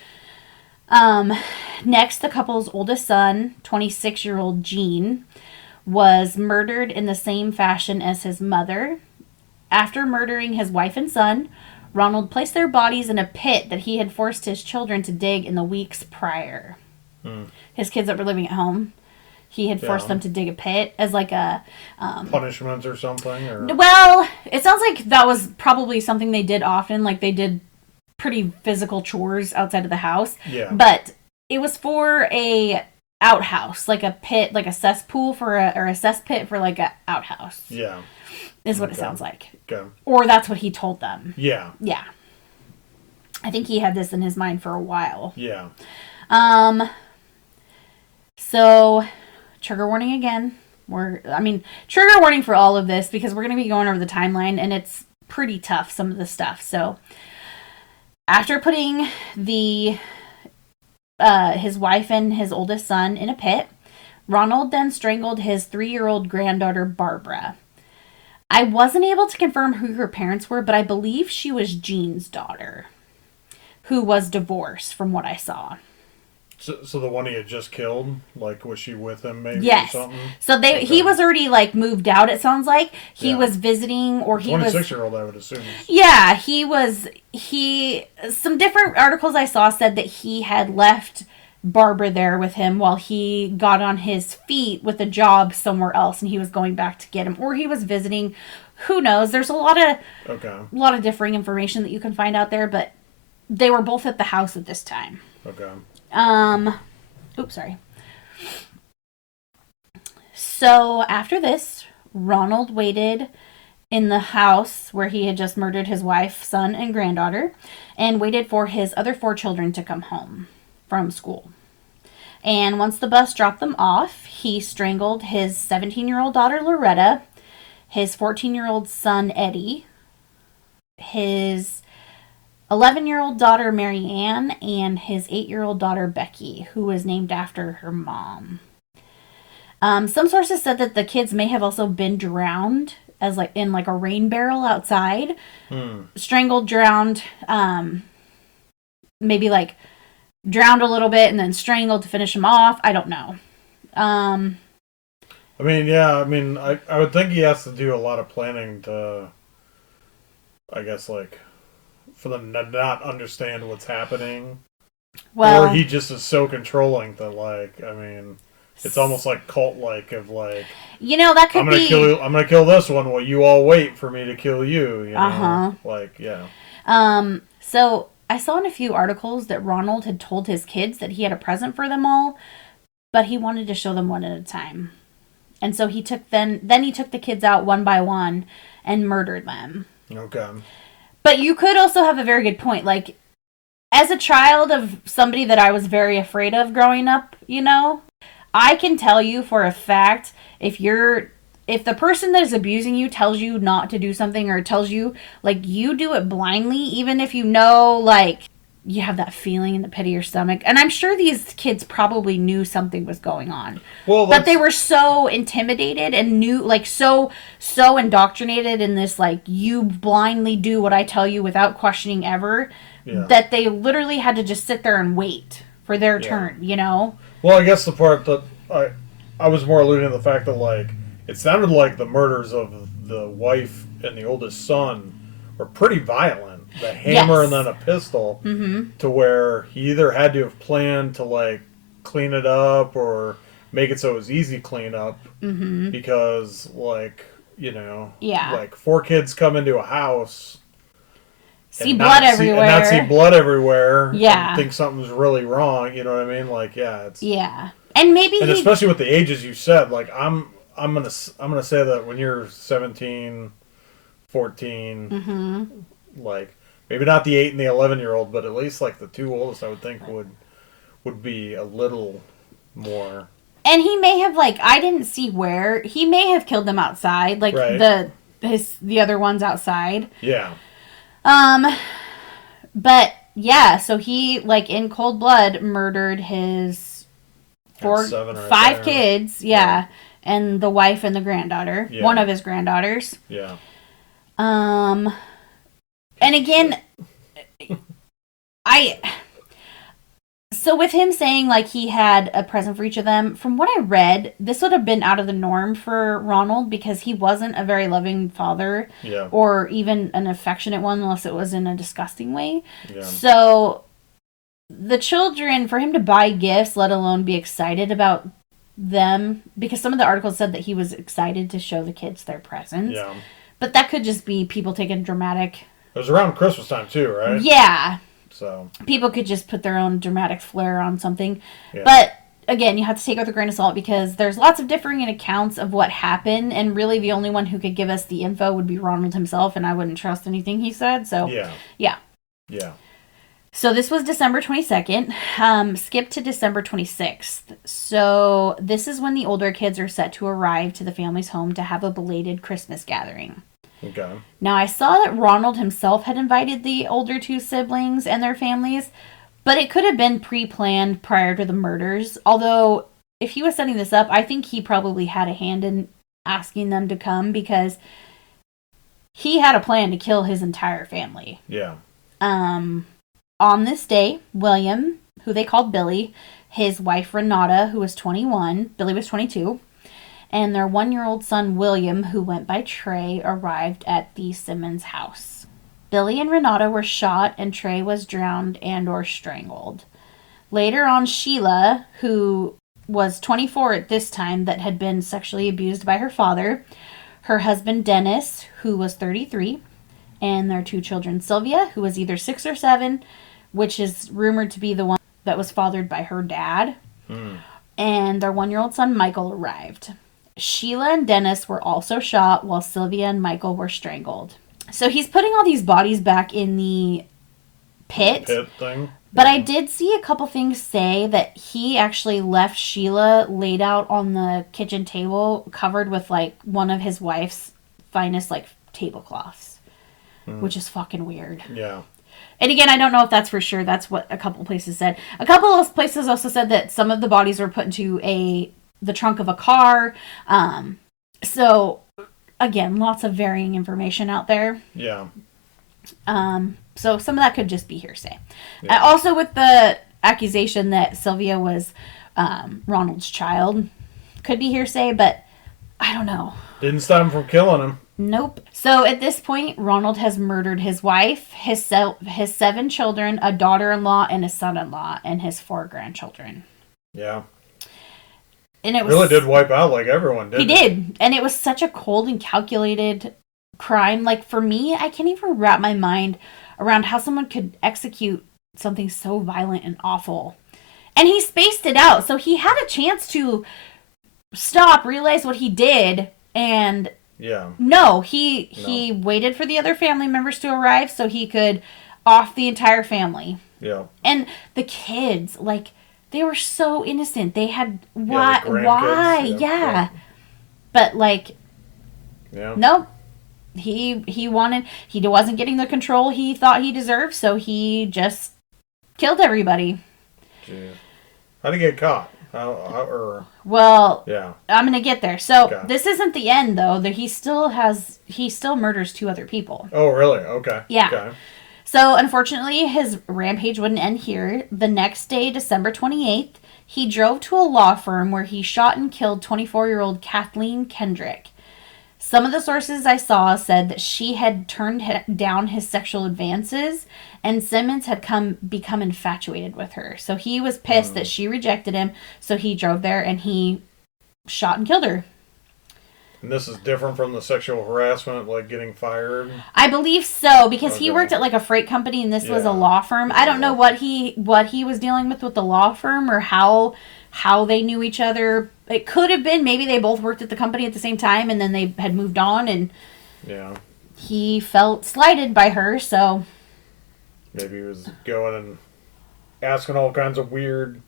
Next, the couple's oldest son, 26-year-old Gene, was murdered in the same fashion as his mother. After murdering his wife and son, Ronald placed their bodies in a pit that he had forced his children to dig in the weeks prior. His kids that were living at home, he had forced them to dig a pit as like a... punishment or something? Or... Well, it sounds like that was probably something they did often. Like, they did pretty physical chores outside of the house. Yeah. But it was for a outhouse, like a pit, like a cesspool or a cesspit for like a outhouse. Yeah. Is what it sounds like. Okay. Or that's what he told them. Yeah. Yeah. I think he had this in his mind for a while. Yeah. So, trigger warning again. Trigger warning for all of this because we're going to be going over the timeline and it's pretty tough, some of the stuff. So, after putting his wife and his oldest son in a pit, Ronald then strangled his 3-year-old granddaughter, Barbara. I wasn't able to confirm who her parents were, but I believe she was Gene's daughter, who was divorced from what I saw. So the one he had just killed, like, was she with him maybe or something? So he was already, like, moved out, it sounds like. He was visiting, or he 26-year-old, I would assume. Yeah, some different articles I saw said that he had left Barbara there with him while he got on his feet with a job somewhere else and he was going back to get him, or he was visiting. Who knows? There's a lot of differing information that you can find out there, but they were both at the house at this time. Okay. Oops, sorry. So after this, Ronald waited in the house where he had just murdered his wife, son, and granddaughter, and waited for his other 4 children to come home from school. And once the bus dropped them off, he strangled his 17-year-old daughter, Loretta, his 14-year-old son, Eddie, his 11-year-old daughter, Mary Ann, and his 8-year-old daughter, Becky, who was named after her mom. Some sources said that the kids may have also been drowned as in a rain barrel outside. Strangled, drowned, maybe drowned a little bit and then strangled to finish him off. I don't know. I would think he has to do a lot of planning to, I guess, for them to not understand what's happening. Well, or he just is so controlling that, it's almost cult-like of that could be. I'm gonna kill this one while you all wait for me to kill you. You know, So I saw in a few articles that Ronald had told his kids that he had a present for them all, but he wanted to show them one at a time, and so he took he took the kids out one by one and murdered them. Okay. But you could also have a very good point, as a child of somebody that I was very afraid of growing up, I can tell you for a fact, if the person that is abusing you tells you not to do something or tells you, you do it blindly, even if you you have that feeling in the pit of your stomach. And I'm sure these kids probably knew something was going on. Well, but they were so intimidated and knew, so indoctrinated in this, you blindly do what I tell you without questioning ever, that they literally had to just sit there and wait for their turn, Well, I guess the part that I was more alluding to the fact that, it sounded like the murders of the wife and the oldest son were pretty violent. The hammer and then a pistol, to where he either had to have planned to, clean it up or make it so it was easy clean up, because, 4 kids come into a house... See blood everywhere. Yeah. And think something's really wrong. You know what I mean? It's... Yeah. And maybe especially with the ages you said, I'm gonna say that when you're 17, 14, maybe not the 8 and the 11-year-old, but at least the 2 oldest, I would think would be a little more. And he may have I didn't see where he may have killed them outside, the other ones outside. Yeah. But yeah, so he in cold blood murdered his 5 kids, and the wife and the granddaughter, one of his granddaughters. Yeah. And again, so with him saying he had a present for each of them, from what I read, this would have been out of the norm for Ronald because he wasn't a very loving father, or even an affectionate one unless it was in a disgusting way. Yeah. So the children, for him to buy gifts, let alone be excited about them, because some of the articles said that he was excited to show the kids their presents. Yeah. But that could just be people taking dramatic... It was around Christmas time too, right? Yeah. So people could just put their own dramatic flair on something. Yeah. But again, you have to take it with a grain of salt because there's lots of differing accounts of what happened, and really the only one who could give us the info would be Ronald himself, and I wouldn't trust anything he said. So yeah. So this was December 22nd. Skip to December 26th. So this is when the older kids are set to arrive to the family's home to have a belated Christmas gathering. Okay. Now, I saw that Ronald himself had invited the older 2 siblings and their families, but it could have been pre-planned prior to the murders. Although, if he was setting this up, I think he probably had a hand in asking them to come because he had a plan to kill his entire family. Yeah. On this day, William, who they called Billy, his wife Renata, who was 21, Billy was 22, and their 1-year-old son, William, who went by Trey, arrived at the Simmons house. Billy and Renata were shot, and Trey was drowned and or strangled. Later on, Sheila, who was 24 at this time, that had been sexually abused by her father, her husband Dennis, who was 33, and their 2 children, Sylvia, who was either 6 or 7, which is rumored to be the one that was fathered by her dad, and their 1-year-old son, Michael, arrived. Sheila and Dennis were also shot, while Sylvia and Michael were strangled. So he's putting all these bodies back in the pit. Pit thing. But I did see a couple things say that he actually left Sheila laid out on the kitchen table, covered with, like, one of his wife's finest, like, tablecloths. Which is fucking weird. Yeah. And again, I don't know if that's for sure. That's what a couple places said. A couple of places also said that some of the bodies were put into the trunk of a car. So, again, lots of varying information out there. Yeah. So some of that could just be hearsay. Yeah. Also with the accusation that Sylvia was Ronald's child, could be hearsay, but I don't know. Didn't stop him from killing him. Nope. So at this point, Ronald has murdered his wife, his 7 children, a daughter-in-law, and a son-in-law, and his 4 grandchildren. Yeah. And it was, really did wipe out like everyone, didn't he? He did. And it was such a cold and calculated crime. Like, for me, I can't even wrap my mind around how someone could execute something so violent and awful. And he spaced it out. So he had a chance to stop, realize what he did, and... Yeah. No, he waited for the other family members to arrive so he could off the entire family. Yeah. And the kids, like, they were so innocent. They had why? Yeah. But like, nope. He wasn't getting the control he thought he deserved, so he just killed everybody. Gee. How'd he get caught? Well, yeah, I'm gonna get there. So this isn't the end, though. He still murders 2 other people. Oh, really? Okay. Yeah. Okay. So unfortunately, his rampage wouldn't end here. The next day, December 28th, he drove to a law firm where he shot and killed 24-year-old Kathleen Kendrick. Some of the sources I saw said that she had turned down his sexual advances, and Simmons had become infatuated with her. So he was pissed that she rejected him, so he drove there and he shot and killed her. And this is different from the sexual harassment, like getting fired? I believe so, because he worked at like a freight company and this was a law firm. I don't know what he was dealing with the law firm or how they knew each other. It could have been maybe they both worked at the company at the same time and then they had moved on and he felt slighted by her, so maybe he was going and asking all kinds of weird...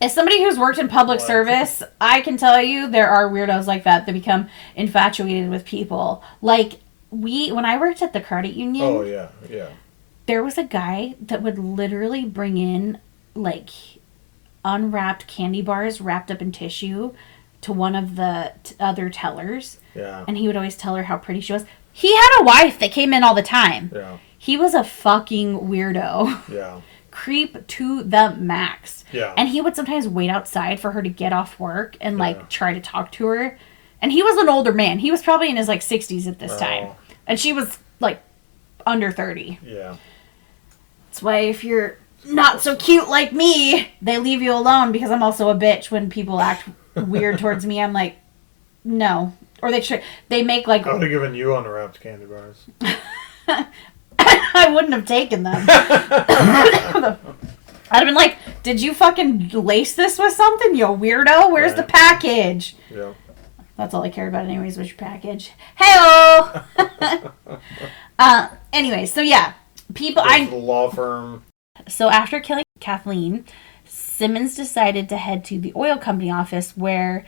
As somebody who's worked in public service, I can tell you there are weirdos like that become infatuated with people. Like, when I worked at the credit union... Oh, yeah, yeah. There was a guy that would literally bring in, like, unwrapped candy bars wrapped up in tissue to one of the other tellers. Yeah. And he would always tell her how pretty she was. He had a wife that came in all the time. Yeah. He was a fucking weirdo. Yeah. Creep to the max. Yeah. And he would sometimes wait outside for her to get off work and like try to talk to her. And he was an older man. He was probably in his like 60s at this time. And she was like under 30. Yeah. That's why if you're not so cute like me, they leave you alone, because I'm also a bitch when people act weird towards me. I'm like, no. Or they make like... I would have given you unwrapped candy bars. I wouldn't have taken them. I'd have been like, did you fucking lace this with something, you weirdo? Where's the package? Yeah. That's all I cared about anyways, was your package. Hey-oh! Anyway, so yeah. The law firm. So after killing Kathleen, Simmons decided to head to the oil company office where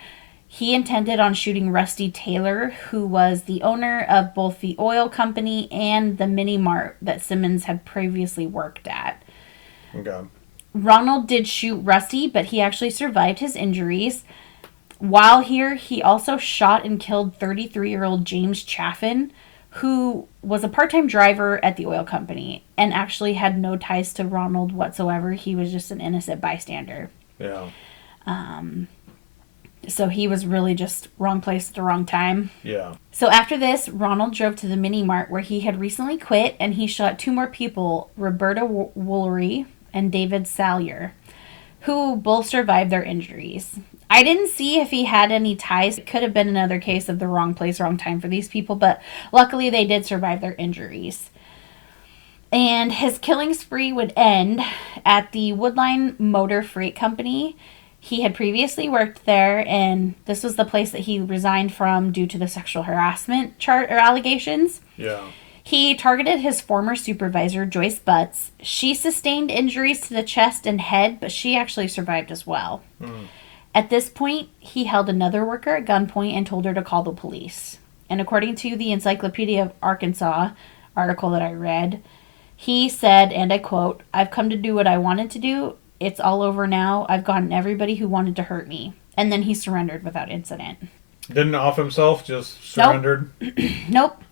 he intended on shooting Rusty Taylor, who was the owner of both the oil company and the mini mart that Simmons had previously worked at. Okay. Ronald did shoot Rusty, but he actually survived his injuries. While here, he also shot and killed 33-year-old James Chaffin, who was a part-time driver at the oil company and actually had no ties to Ronald whatsoever. He was just an innocent bystander. Yeah. So he was really just wrong place at the wrong time. Yeah. So after this, Ronald drove to the mini mart where he had recently quit, and he shot 2 more people, Roberta Woolery and David Salyer, who both survived their injuries. I didn't see if he had any ties. It could have been another case of the wrong place, wrong time for these people, but luckily they did survive their injuries. And his killing spree would end at the Woodline Motor Freight Company. He had previously worked there, and this was the place that he resigned from due to the sexual harassment allegations. Yeah. He targeted his former supervisor, Joyce Butts. She sustained injuries to the chest and head, but she actually survived as well. At this point, he held another worker at gunpoint and told her to call the police. And according to the Encyclopedia of Arkansas article that I read, he said, and I quote, "I've come to do what I wanted to do. It's all over now. I've gotten everybody who wanted to hurt me." And then he surrendered without incident. Didn't off himself, just surrendered? Nope.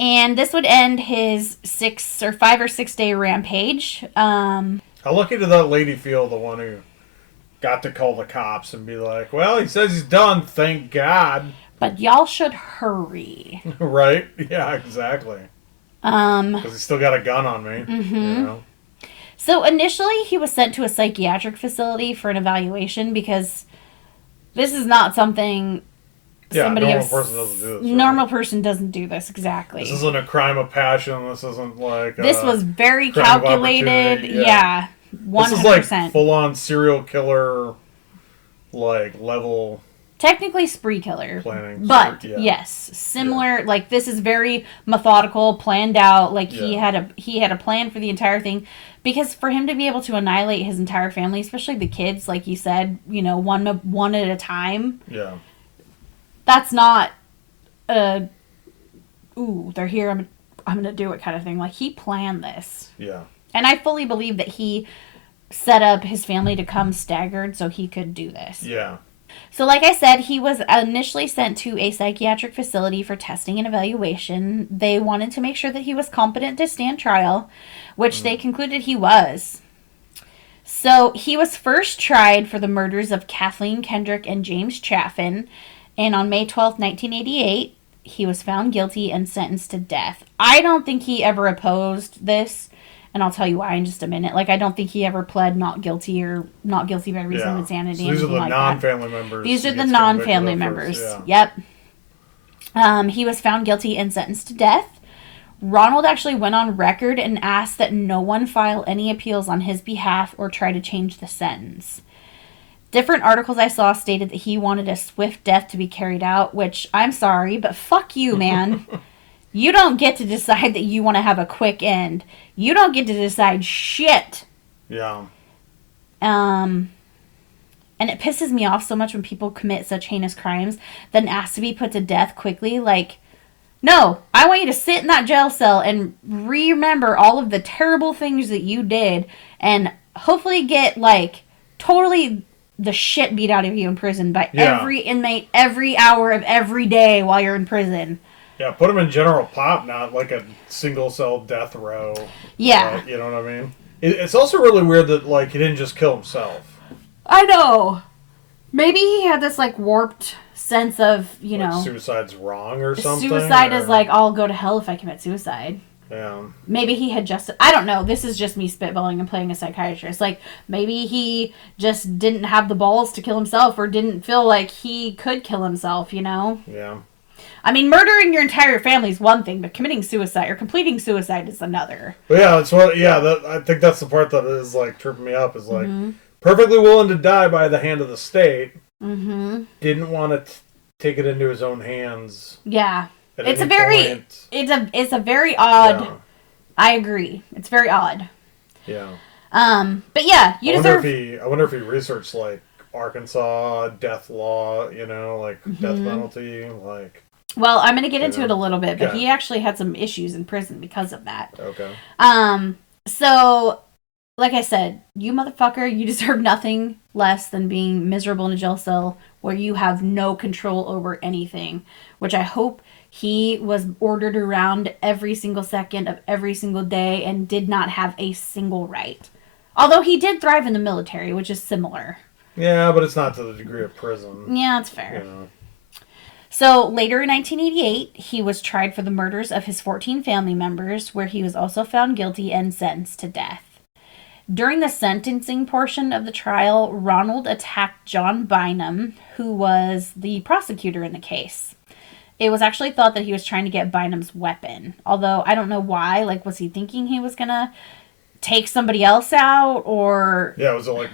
And this would end his 5 or 6 day rampage. How lucky did that lady feel, the one who got to call the cops and be like, well, he says he's done, thank God. But y'all should hurry. Right? Yeah, exactly. Because he's still got a gun on me. Mm-hmm. You know? So initially he was sent to a psychiatric facility for an evaluation because this is not something normal person doesn't do this. Normal person doesn't do this, exactly. This isn't a crime of passion. This isn't like this was very calculated. Yeah, 100%. This is like full-on serial killer, like level. Technically spree killer, planning, but yes, similar. Like this is very methodical, planned out. Like he had a plan for the entire thing, because for him to be able to annihilate his entire family, especially the kids, like you said, one at a time. Yeah, that's not they're here. I'm gonna do it kind of thing. Like he planned this. Yeah, and I fully believe that he set up his family to come staggered so he could do this. Yeah. So like I said, he was initially sent to a psychiatric facility for testing and evaluation. They wanted to make sure that he was competent to stand trial, which they concluded he was. So he was first tried for the murders of Kathleen Kendrick and James Chaffin, and on May 12th, 1988, he was found guilty and sentenced to death. I don't think he ever opposed this, and I'll tell you why in just a minute. Like, I don't think he ever pled not guilty or not guilty by reason of insanity. So these are the non-family members. These are the non-family members. Yep. He was found guilty and sentenced to death. Ronald actually went on record and asked that no one file any appeals on his behalf or try to change the sentence. Different articles I saw stated that he wanted a swift death to be carried out, which I'm sorry, but fuck you, man. You don't get to decide that you want to have a quick end. You don't get to decide shit. Yeah. And it pisses me off so much when people commit such heinous crimes, then ask to be put to death quickly. Like, no, I want you to sit in that jail cell and remember all of the terrible things that you did and hopefully get, like, totally the shit beat out of you in prison by every inmate every hour of every day while you're in prison. Yeah, put him in general pop, not like a single cell death row. Yeah. You know what I mean? It's also really weird that, like, he didn't just kill himself. I know. Maybe he had this, like, warped sense of, suicide's wrong or something? Suicide is like, I'll go to hell if I commit suicide. Yeah. Maybe he had just... I don't know. This is just me spitballing and playing a psychiatrist. Like, maybe he just didn't have the balls to kill himself or didn't feel like he could kill himself, Yeah. I mean, murdering your entire family is one thing, but committing suicide or completing suicide is another. But yeah, that's what. Yeah, I think that's the part that is like tripping me up. Is like perfectly willing to die by the hand of the state. Mm-hmm. Didn't want to take it into his own hands. Yeah, it's a very odd. Yeah. I agree. It's very odd. Yeah. But yeah, you deserve. I wonder if he researched like Arkansas death law. Like death penalty, like. Well, I'm going to get into it a little bit, but he actually had some issues in prison because of that. Okay. So, like I said, you motherfucker, you deserve nothing less than being miserable in a jail cell where you have no control over anything, which I hope he was ordered around every single second of every single day and did not have a single right. Although he did thrive in the military, which is similar. Yeah, but it's not to the degree of prison. Yeah, that's fair. So, later in 1988, he was tried for the murders of his 14 family members, where he was also found guilty and sentenced to death. During the sentencing portion of the trial, Ronald attacked John Bynum, who was the prosecutor in the case. It was actually thought that he was trying to get Bynum's weapon, although I don't know why. Like, was he thinking he was gonna take somebody else out, or was it like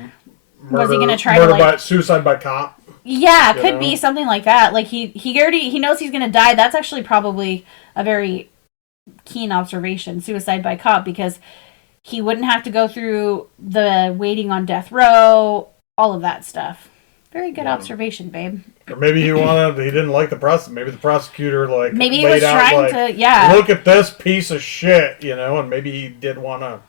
murder, was he gonna try to like suicide by cop? Yeah, it could be something like that. Like he knows he's gonna die. That's actually probably a very keen observation, suicide by cop, because he wouldn't have to go through the waiting on death row, all of that stuff. Very good observation, babe. Or maybe he didn't like the prosecutor. Maybe the prosecutor maybe he was trying to look at this piece of shit, and maybe he did want to.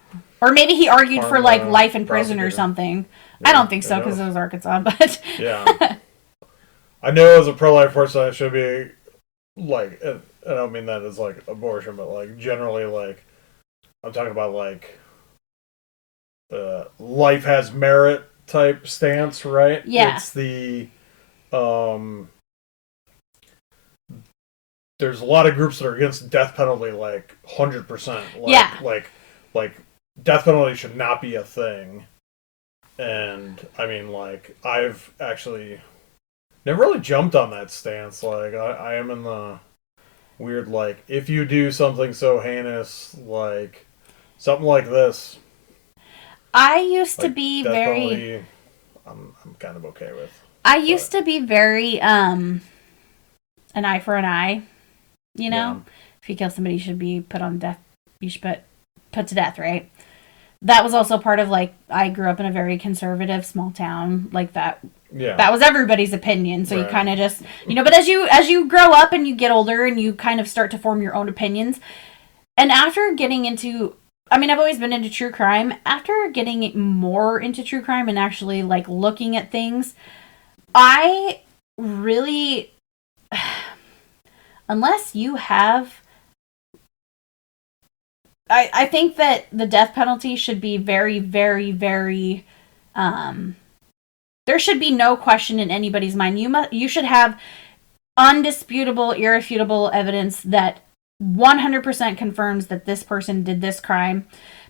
Or maybe he argued for life in prison or something. Yeah, I don't think so, because it was Arkansas, but yeah. I know as a pro-life person, I should be like, I don't mean that as like abortion, but like generally like I'm talking about like life has merit type stance, right? Yeah. It's the there's a lot of groups that are against death penalty, like 100%. Like death penalty should not be a thing. And I mean, like, I've actually never really jumped on that stance. Like, I am in the weird, like, if you do something so heinous, like something like this, I used to be very penalty, I'm kind of okay with. I used to be very an eye for an eye, Yeah. If you kill somebody, you should be put on death. You should put to death, right? That was also part of, like, I grew up in a very conservative small town, like that. Yeah. That was everybody's opinion, so right. You kind of just, but as you grow up and you get older and you kind of start to form your own opinions, and after getting into, I mean, I've always been into true crime. After getting more into true crime and actually, like, looking at things, I really, unless you have, I think that the death penalty should be very, very, very, there should be no question in anybody's mind. You should have undisputable, irrefutable evidence that 100% confirms that this person did this crime,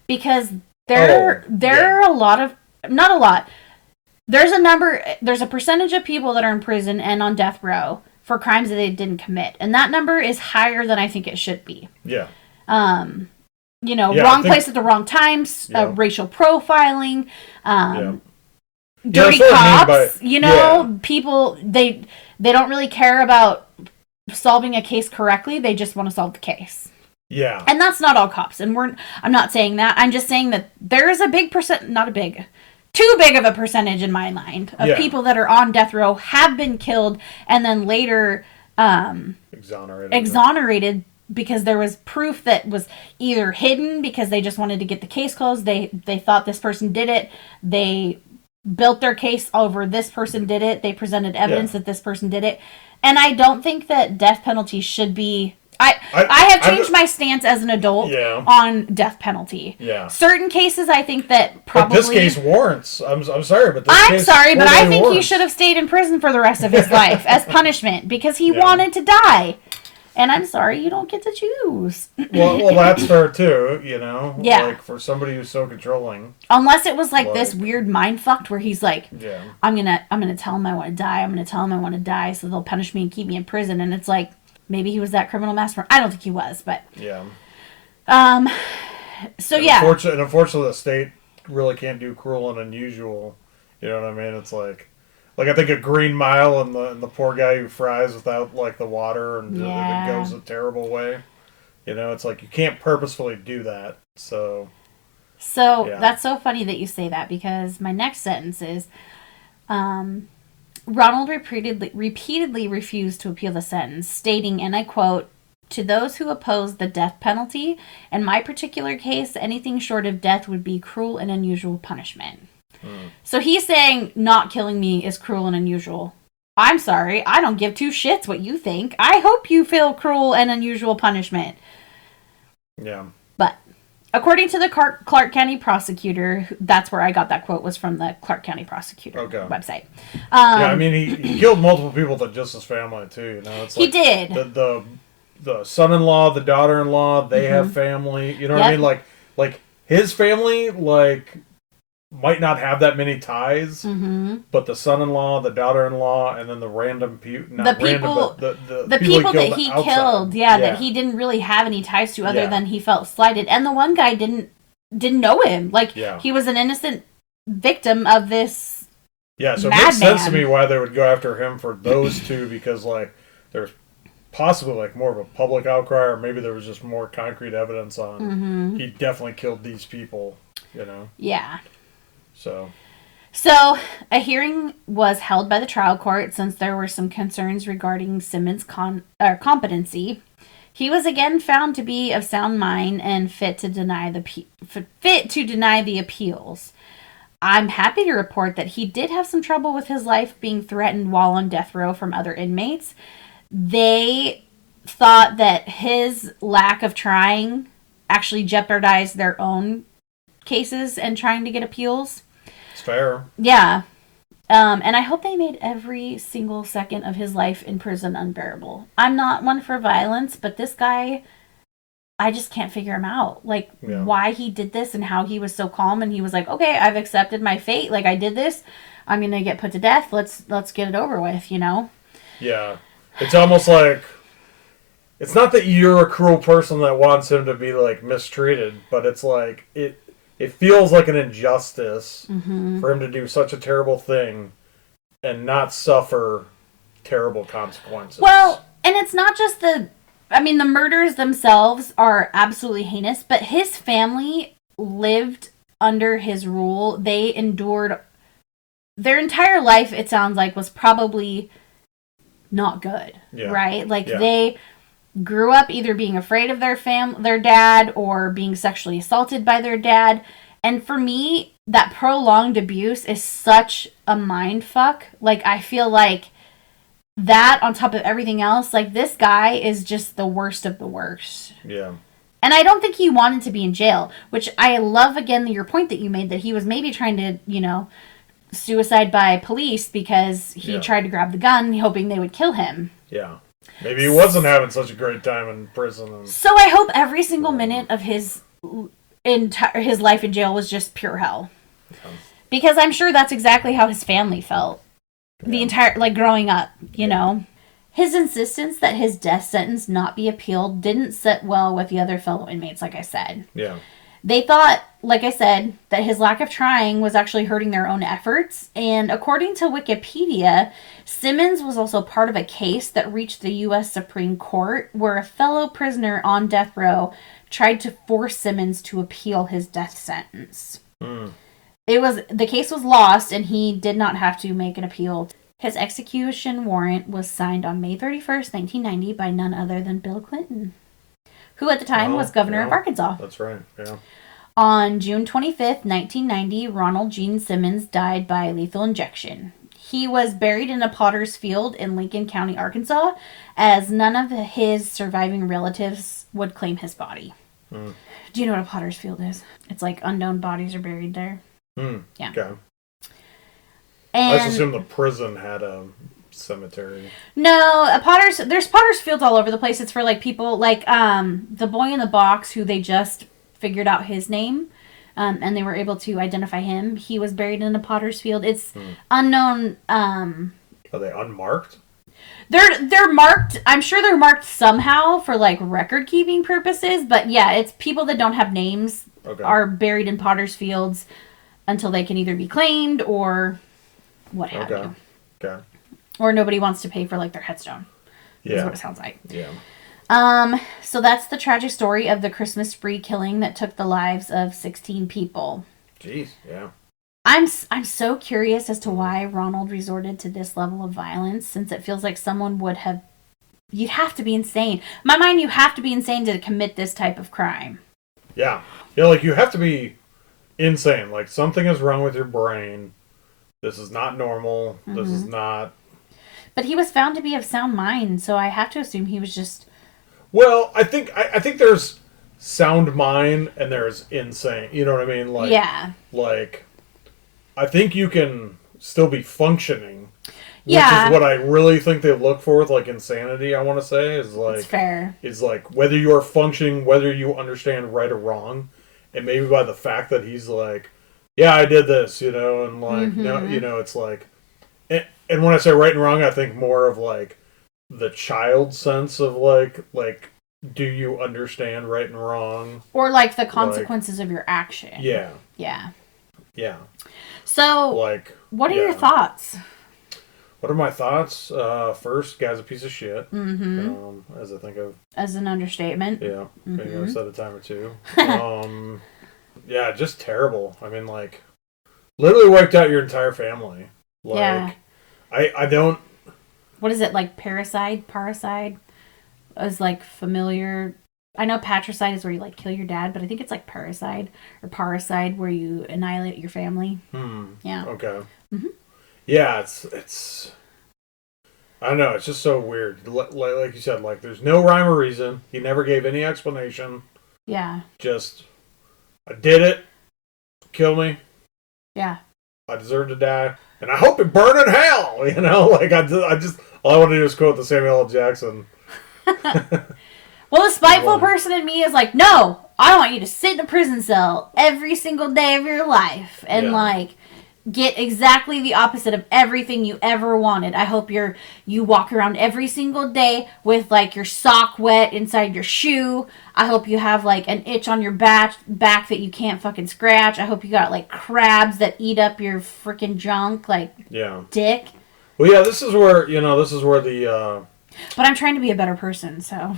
because there are a lot of, not a lot, there's a percentage of people that are in prison and on death row for crimes that they didn't commit, and that number is higher than I think it should be. Yeah. Wrong place at the wrong times, racial profiling, dirty cops, people, they don't really care about solving a case correctly. They just want to solve the case. Yeah. And that's not all cops. And I'm not saying that. I'm just saying that there is a big too big of a percentage in my mind of people that are on death row have been killed and then later exonerated because there was proof that was either hidden because they just wanted to get the case closed. They thought this person did it. They built their case over this person did it. They presented evidence that this person did it. And I don't think that death penalty should be... I have changed my stance as an adult on death penalty. Yeah. Certain cases I think that probably... But this case warrants. I'm sorry, but this I'm case sorry, but I think warrants. he should have stayed in prison for the rest of his life as punishment because he wanted to die. And I'm sorry, you don't get to choose. well, that's fair too, Yeah. Like, for somebody who's so controlling. Unless it was like this weird mind fucked where he's like, yeah. I'm gonna tell him I want to die. I'm gonna tell him I want to die, so they'll punish me and keep me in prison. And it's like, maybe he was that criminal mastermind. I don't think he was, but yeah. So yeah. Unfortunately, the state really can't do cruel and unusual. You know what I mean? It's like I think a Green Mile and the poor guy who fries without like the water and it goes a terrible way. It's like you can't purposefully do that. So that's so funny that you say that because my next sentence is, Ronald repeatedly refused to appeal the sentence, stating, and I quote, "To those who oppose the death penalty, in my particular case, anything short of death would be cruel and unusual punishment." So he's saying not killing me is cruel and unusual. I'm sorry, I don't give two shits what you think. I hope you feel cruel and unusual punishment. Yeah. But according to the Clark County prosecutor, that's where I got that quote, was from the Clark County prosecutor website. I mean, he killed multiple people to just his family too. It's like he did. The son-in-law, the daughter-in-law, they have family. You know what I mean? Like his family, like might not have that many ties, but the son-in-law, the daughter-in-law, and then the random people, the people that he killed, that he didn't really have any ties to other than he felt slighted. And the one guy didn't know him. Like, he was an innocent victim of this so it makes sense to me why they would go after him for those two, because, like, there's possibly, like, more of a public outcry, or maybe there was just more concrete evidence on he definitely killed these people, you know? Yeah. So a hearing was held by the trial court since there were some concerns regarding Simmons' competency. He was again found to be of sound mind and fit to deny the appeals. I'm happy to report that he did have some trouble with his life being threatened while on death row from other inmates. They thought that his lack of trying actually jeopardized their own cases and trying to get appeals. It's fair. Yeah. And I hope they made every single second of his life in prison unbearable. I'm not one for violence, but this guy, I just can't figure him out. Like, why he did this and how he was so calm and he was like, okay, I've accepted my fate. Like, I did this. I'm going to get put to death. Let's get it over with, you know? Yeah. It's almost like, it's not that you're a cruel person that wants him to be, like, mistreated, but it's like, it feels like an injustice for him to do such a terrible thing and not suffer terrible consequences. Well, and it's not just the murders themselves are absolutely heinous, but his family lived under his rule. They endured their entire life, it sounds like, was probably not good, right? Like, they grew up either being afraid of their dad or being sexually assaulted by their dad. And for me, that prolonged abuse is such a mind fuck. Like, I feel like that on top of everything else, like, this guy is just the worst of the worst. Yeah. And I don't think he wanted to be in jail, which I love, again, your point that you made, that he was maybe trying to, you know, suicide by police because he tried to grab the gun hoping they would kill him. Yeah. Maybe he wasn't having such a great time in prison. So I hope every single minute of his life in jail was just pure hell. Because I'm sure that's exactly how his family felt. The entire, like, growing up, you know. His insistence that his death sentence not be appealed didn't sit well with the other fellow inmates, like I said. Yeah. They thought, like I said, that his lack of trying was actually hurting their own efforts. And according to Wikipedia, Simmons was also part of a case that reached the U.S. Supreme Court where a fellow prisoner on death row tried to force Simmons to appeal his death sentence. The case was lost and he did not have to make an appeal. His execution warrant was signed on May 31st, 1990 by none other than Bill Clinton, who at the time was governor of Arkansas. That's right, yeah. On June 25th, 1990, Ronald Gene Simmons died by lethal injection. He was buried in a potter's field in Lincoln County, Arkansas, as none of his surviving relatives would claim his body. Do you know what a potter's field is? It's like unknown bodies are buried there. Yeah. Okay. And I just assumed the prison had a cemetery. No, there's potter's fields all over the place. It's for, like, people like the boy in the box who they just figured out his name, and they were able to identify him. He was buried in a potter's field. It's unknown. Are they unmarked? They're marked. I'm sure they're marked somehow for, like, record keeping purposes. But yeah, it's people that don't have names are buried in potter's fields until they can either be claimed or what have you. Okay. Or nobody wants to pay for, like, their headstone. Yeah. Is what it sounds like. Yeah. So that's the tragic story of the Christmas Spree killing that took the lives of 16 people. Jeez, yeah. I'm so curious as to why Ronald resorted to this level of violence, since it feels like someone would have... You'd have to be insane. In my mind, you have to be insane to commit this type of crime. Yeah. Yeah, like, you have to be insane. Like, something is wrong with your brain. This is not normal. This is not... But he was found to be of sound mind, so I have to assume he was just... Well, I think there's sound mind and there's insane. You know what I mean? Like, yeah. Like, I think you can still be functioning. Which is what I really think they look for with, like, insanity, I want to say. Is like... It's fair. Is like, whether you are functioning, whether you understand right or wrong. And maybe by the fact that he's, like, yeah, I did this, and like, no, it's like, and when I say right and wrong, I think more of like the child sense of like, do you understand right and wrong? Or like the consequences of your action. Yeah. Yeah. Yeah. So, like, what are your thoughts? What are my thoughts? First, guy's a piece of shit. As I think of. As an understatement. Yeah. Maybe I've said a time or two. Yeah, just terrible. I mean, like, literally wiped out your entire family. Like, yeah. I don't. What is it, like parricide? Is like familiar. I know patricide is where you like kill your dad, but I think it's like parricide or parricide where you annihilate your family. Yeah. Okay. Yeah, it's. I don't know. It's just so weird. Like you said, like there's no rhyme or reason. He never gave any explanation. Yeah. Just, I did it. Kill me. Yeah. I deserve to die, and I hope it burn in hell. Like I just all I want to do is quote the Samuel L. Jackson. Well, the spiteful person in me is like, no, I want you to sit in a prison cell every single day of your life and like get exactly the opposite of everything you ever wanted. I hope you walk around every single day with like your sock wet inside your shoe. I hope you have like an itch on your back that you can't fucking scratch. I hope you got like crabs that eat up your freaking junk, like dick. Well, yeah, this is where the. But I'm trying to be a better person, so.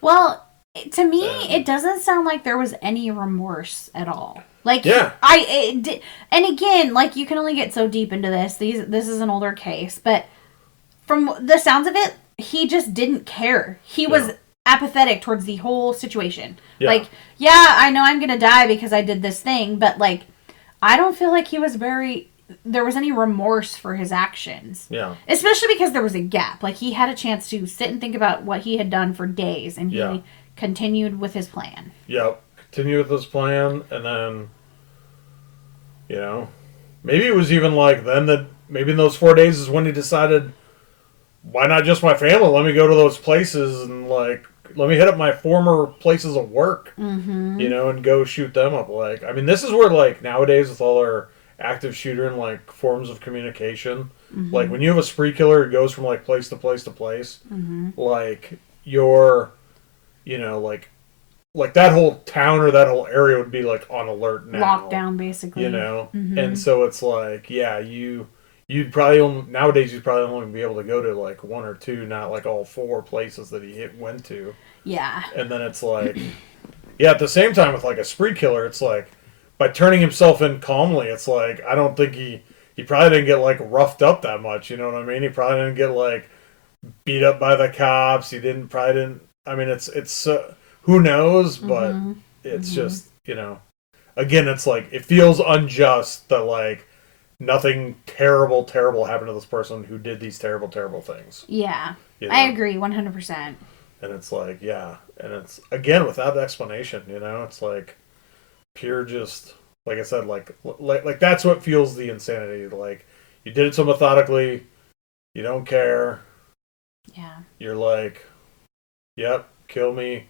Well, to me, it doesn't sound like there was any remorse at all. Like, and again, like, you can only get so deep into this. This is an older case, but from the sounds of it, he just didn't care. He was apathetic towards the whole situation. Yeah. Like, I know I'm gonna die because I did this thing, but, like, I don't feel like there was any remorse for his actions. Yeah. Especially because there was a gap. Like, he had a chance to sit and think about what he had done for days, and he continued with his plan. Yep. Continue with his plan, and then, maybe it was even like maybe in those 4 days is when he decided, why not just my family? Let me go to those places and, like, let me hit up my former places of work, and go shoot them up. Like, I mean, this is where, like, nowadays with all our active shooter and like forms of communication, like when you have a spree killer who goes from like place to place to place, like you're, like that whole town or that whole area would be like on alert now, lockdown basically, and so it's like you'd probably nowadays you'd probably only be able to go to like one or two, not like all four places that he went to. Yeah. And then it's like at the same time with like a spree killer, it's like, by turning himself in calmly, it's like, I don't think he probably didn't get, like, roughed up that much, you know what I mean? He probably didn't get, like, beat up by the cops. I mean, it's who knows, but it's just, again, it's like, it feels unjust that, like, nothing terrible happened to this person who did these terrible things. Yeah, I agree, 100%. And it's like, and it's, again, without explanation, it's like, pure just, like I said, like that's what fuels the insanity. Like, you did it so methodically, you don't care. Yeah. You're like, yep, kill me.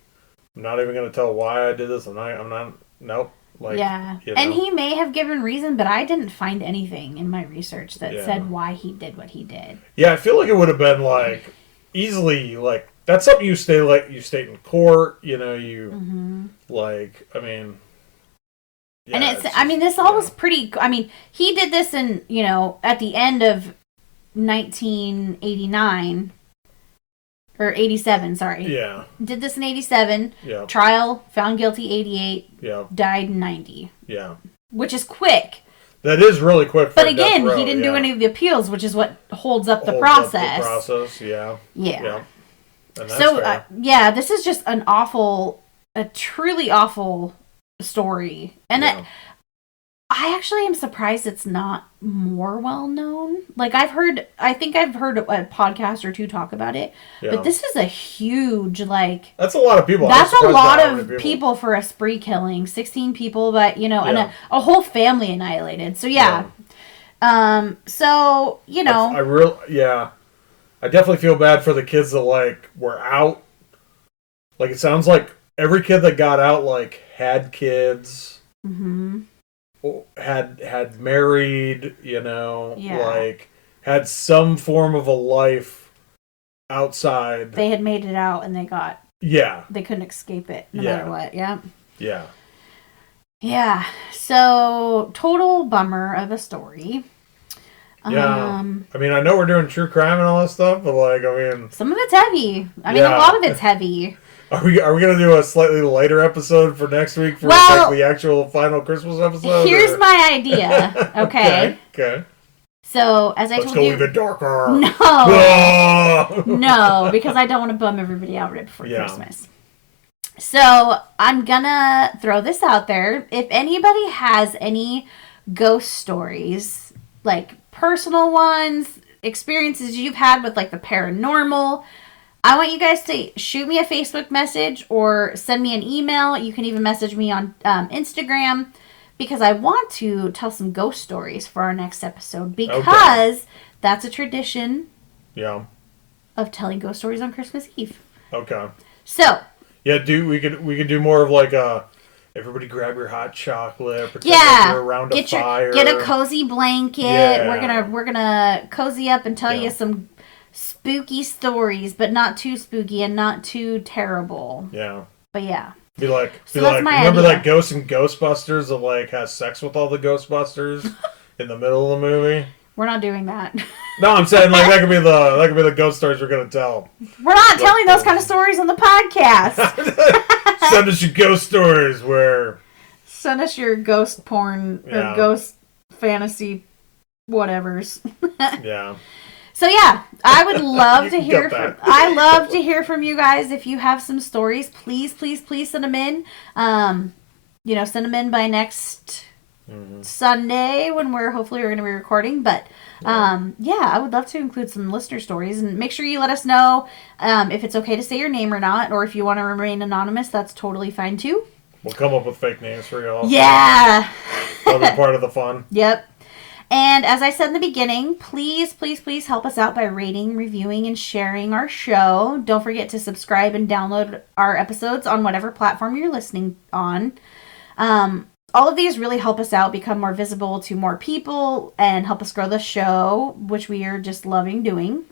I'm not even gonna tell why I did this. Nope. Like, and he may have given reason, but I didn't find anything in my research that said why he did what he did. Yeah, I feel like it would have been like easily like that's something you state in court. Like, I mean. Yeah, and this all was pretty, he did this in, at the end of 1989, or 87, sorry. Yeah. Did this in 87. Yeah. Trial, found guilty 88. Yeah. Died in 90. Yeah. Which is quick. That is really quick. But again, he didn't do any of the appeals, which is what holds up the process. Yeah. Yeah. And that's this is just a truly awful story, and I actually am surprised it's not more well known. Like, I think I've heard a podcast or two talk about it, but this is a huge, like, that's a lot of people. That's a lot of people for a spree killing. 16 people, but and a whole family annihilated. So so I definitely feel bad for the kids that like were out. Like, it sounds like every kid that got out like had kids. had married, you know, Yeah. like had some form of a life outside. They had made it out and they couldn't escape it no matter what. Yeah. Yeah. Yeah. So total bummer of a story. Yeah. I mean, I know we're doing true crime and all that stuff, but like, I mean, some of it's heavy. I mean, a lot of it's heavy. Are we gonna do a slightly lighter episode for next week for like the actual final Christmas episode? Here's my idea. Okay. Okay. So as I told you, let's go even darker. No, no, because I don't want to bum everybody out right before Christmas. So I'm gonna throw this out there. If anybody has any ghost stories, like personal ones, experiences you've had with like the paranormal, I want you guys to shoot me a Facebook message or send me an email. You can even message me on Instagram, because I want to tell some ghost stories for our next episode, because that's a tradition of telling ghost stories on Christmas Eve. Okay. So. Yeah, we could do more of like a everybody grab your hot chocolate, pretend like you're around a fire. Get a cozy blanket. Yeah. We're gonna cozy up and tell you some spooky stories, but not too spooky and not too terrible. Yeah. But yeah. Remember that ghost in Ghostbusters that like has sex with all the Ghostbusters in the middle of the movie? We're not doing that. No, I'm saying like that could be the ghost stories we're gonna tell. We're not telling those kind of stories on the podcast. Send us your ghost stories Send us your ghost porn or ghost fantasy whatevers. Yeah. So yeah, I would love to hear I love to hear from you guys. If you have some stories, please send them in. Send them in by next Sunday when we're going to be recording. But I would love to include some listener stories, and make sure you let us know if it's okay to say your name or not, or if you want to remain anonymous, that's totally fine too. We'll come up with fake names for you all. Yeah. That'll be part of the fun. Yep. And as I said in the beginning, please help us out by rating, reviewing, and sharing our show. Don't forget to subscribe and download our episodes on whatever platform you're listening on. All of these really help us out, become more visible to more people, and help us grow the show, which we are just loving doing.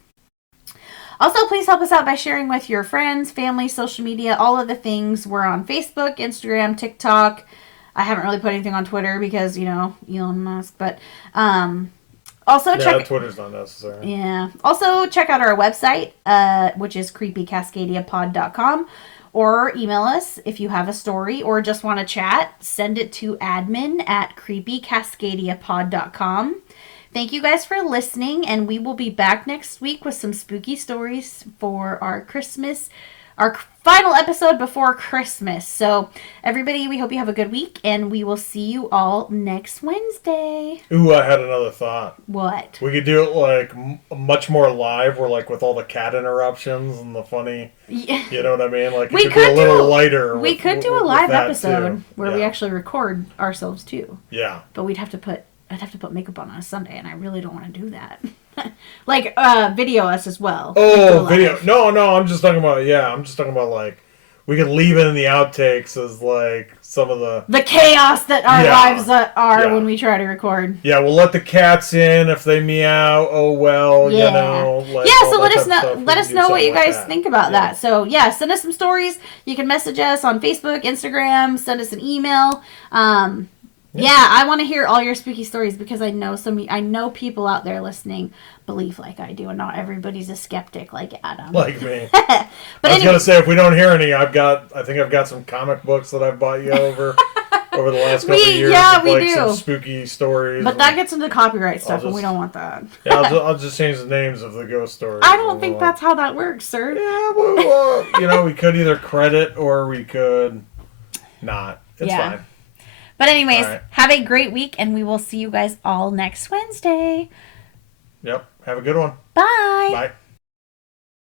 Also, please help us out by sharing with your friends, family, social media, all of the things. We're on Facebook, Instagram, TikTok. I haven't really put anything on Twitter because, Elon Musk. But also Twitter's not necessary. Yeah. Also, check out our website, which is creepycascadiapod.com. Or email us if you have a story or just want to chat. Send it to admin@creepycascadiapod.com. Thank you guys for listening, and we will be back next week with some spooky stories for our final episode before Christmas. So, everybody, we hope you have a good week, and we will see you all next Wednesday. Ooh, I had another thought. What? We could do it like much more live, where like with all the cat interruptions and the funny, you know what I mean? Like it could be a little lighter. We could do a live episode where we actually record ourselves too. Yeah. But I'd have to put makeup on a Sunday, and I really don't want to do that. Like, video us as well. Oh, video. No, I'm just talking about, like, we could leave it in the outtakes as, like, some of the chaos that our lives are when we try to record. Yeah, we'll let the cats in if they meow. Oh, well, so let us know what you guys think about that. So, send us some stories. You can message us on Facebook, Instagram, send us an email. I want to hear all your spooky stories, because I know people out there listening believe like I do, and not everybody's a skeptic like Adam. Like me. But I was gonna say, if we don't hear any, I think I've got some comic books that I've bought you over the last couple of years. Yeah, we like do. Some spooky stories. But that gets into copyright stuff, and we don't want that. Yeah, I'll just change the names of the ghost stories. I don't think that's how that works, sir. Yeah, well, we could either credit or we could not. It's fine. But anyways, have a great week, and we will see you guys all next Wednesday. Yep. Have a good one. Bye. Bye.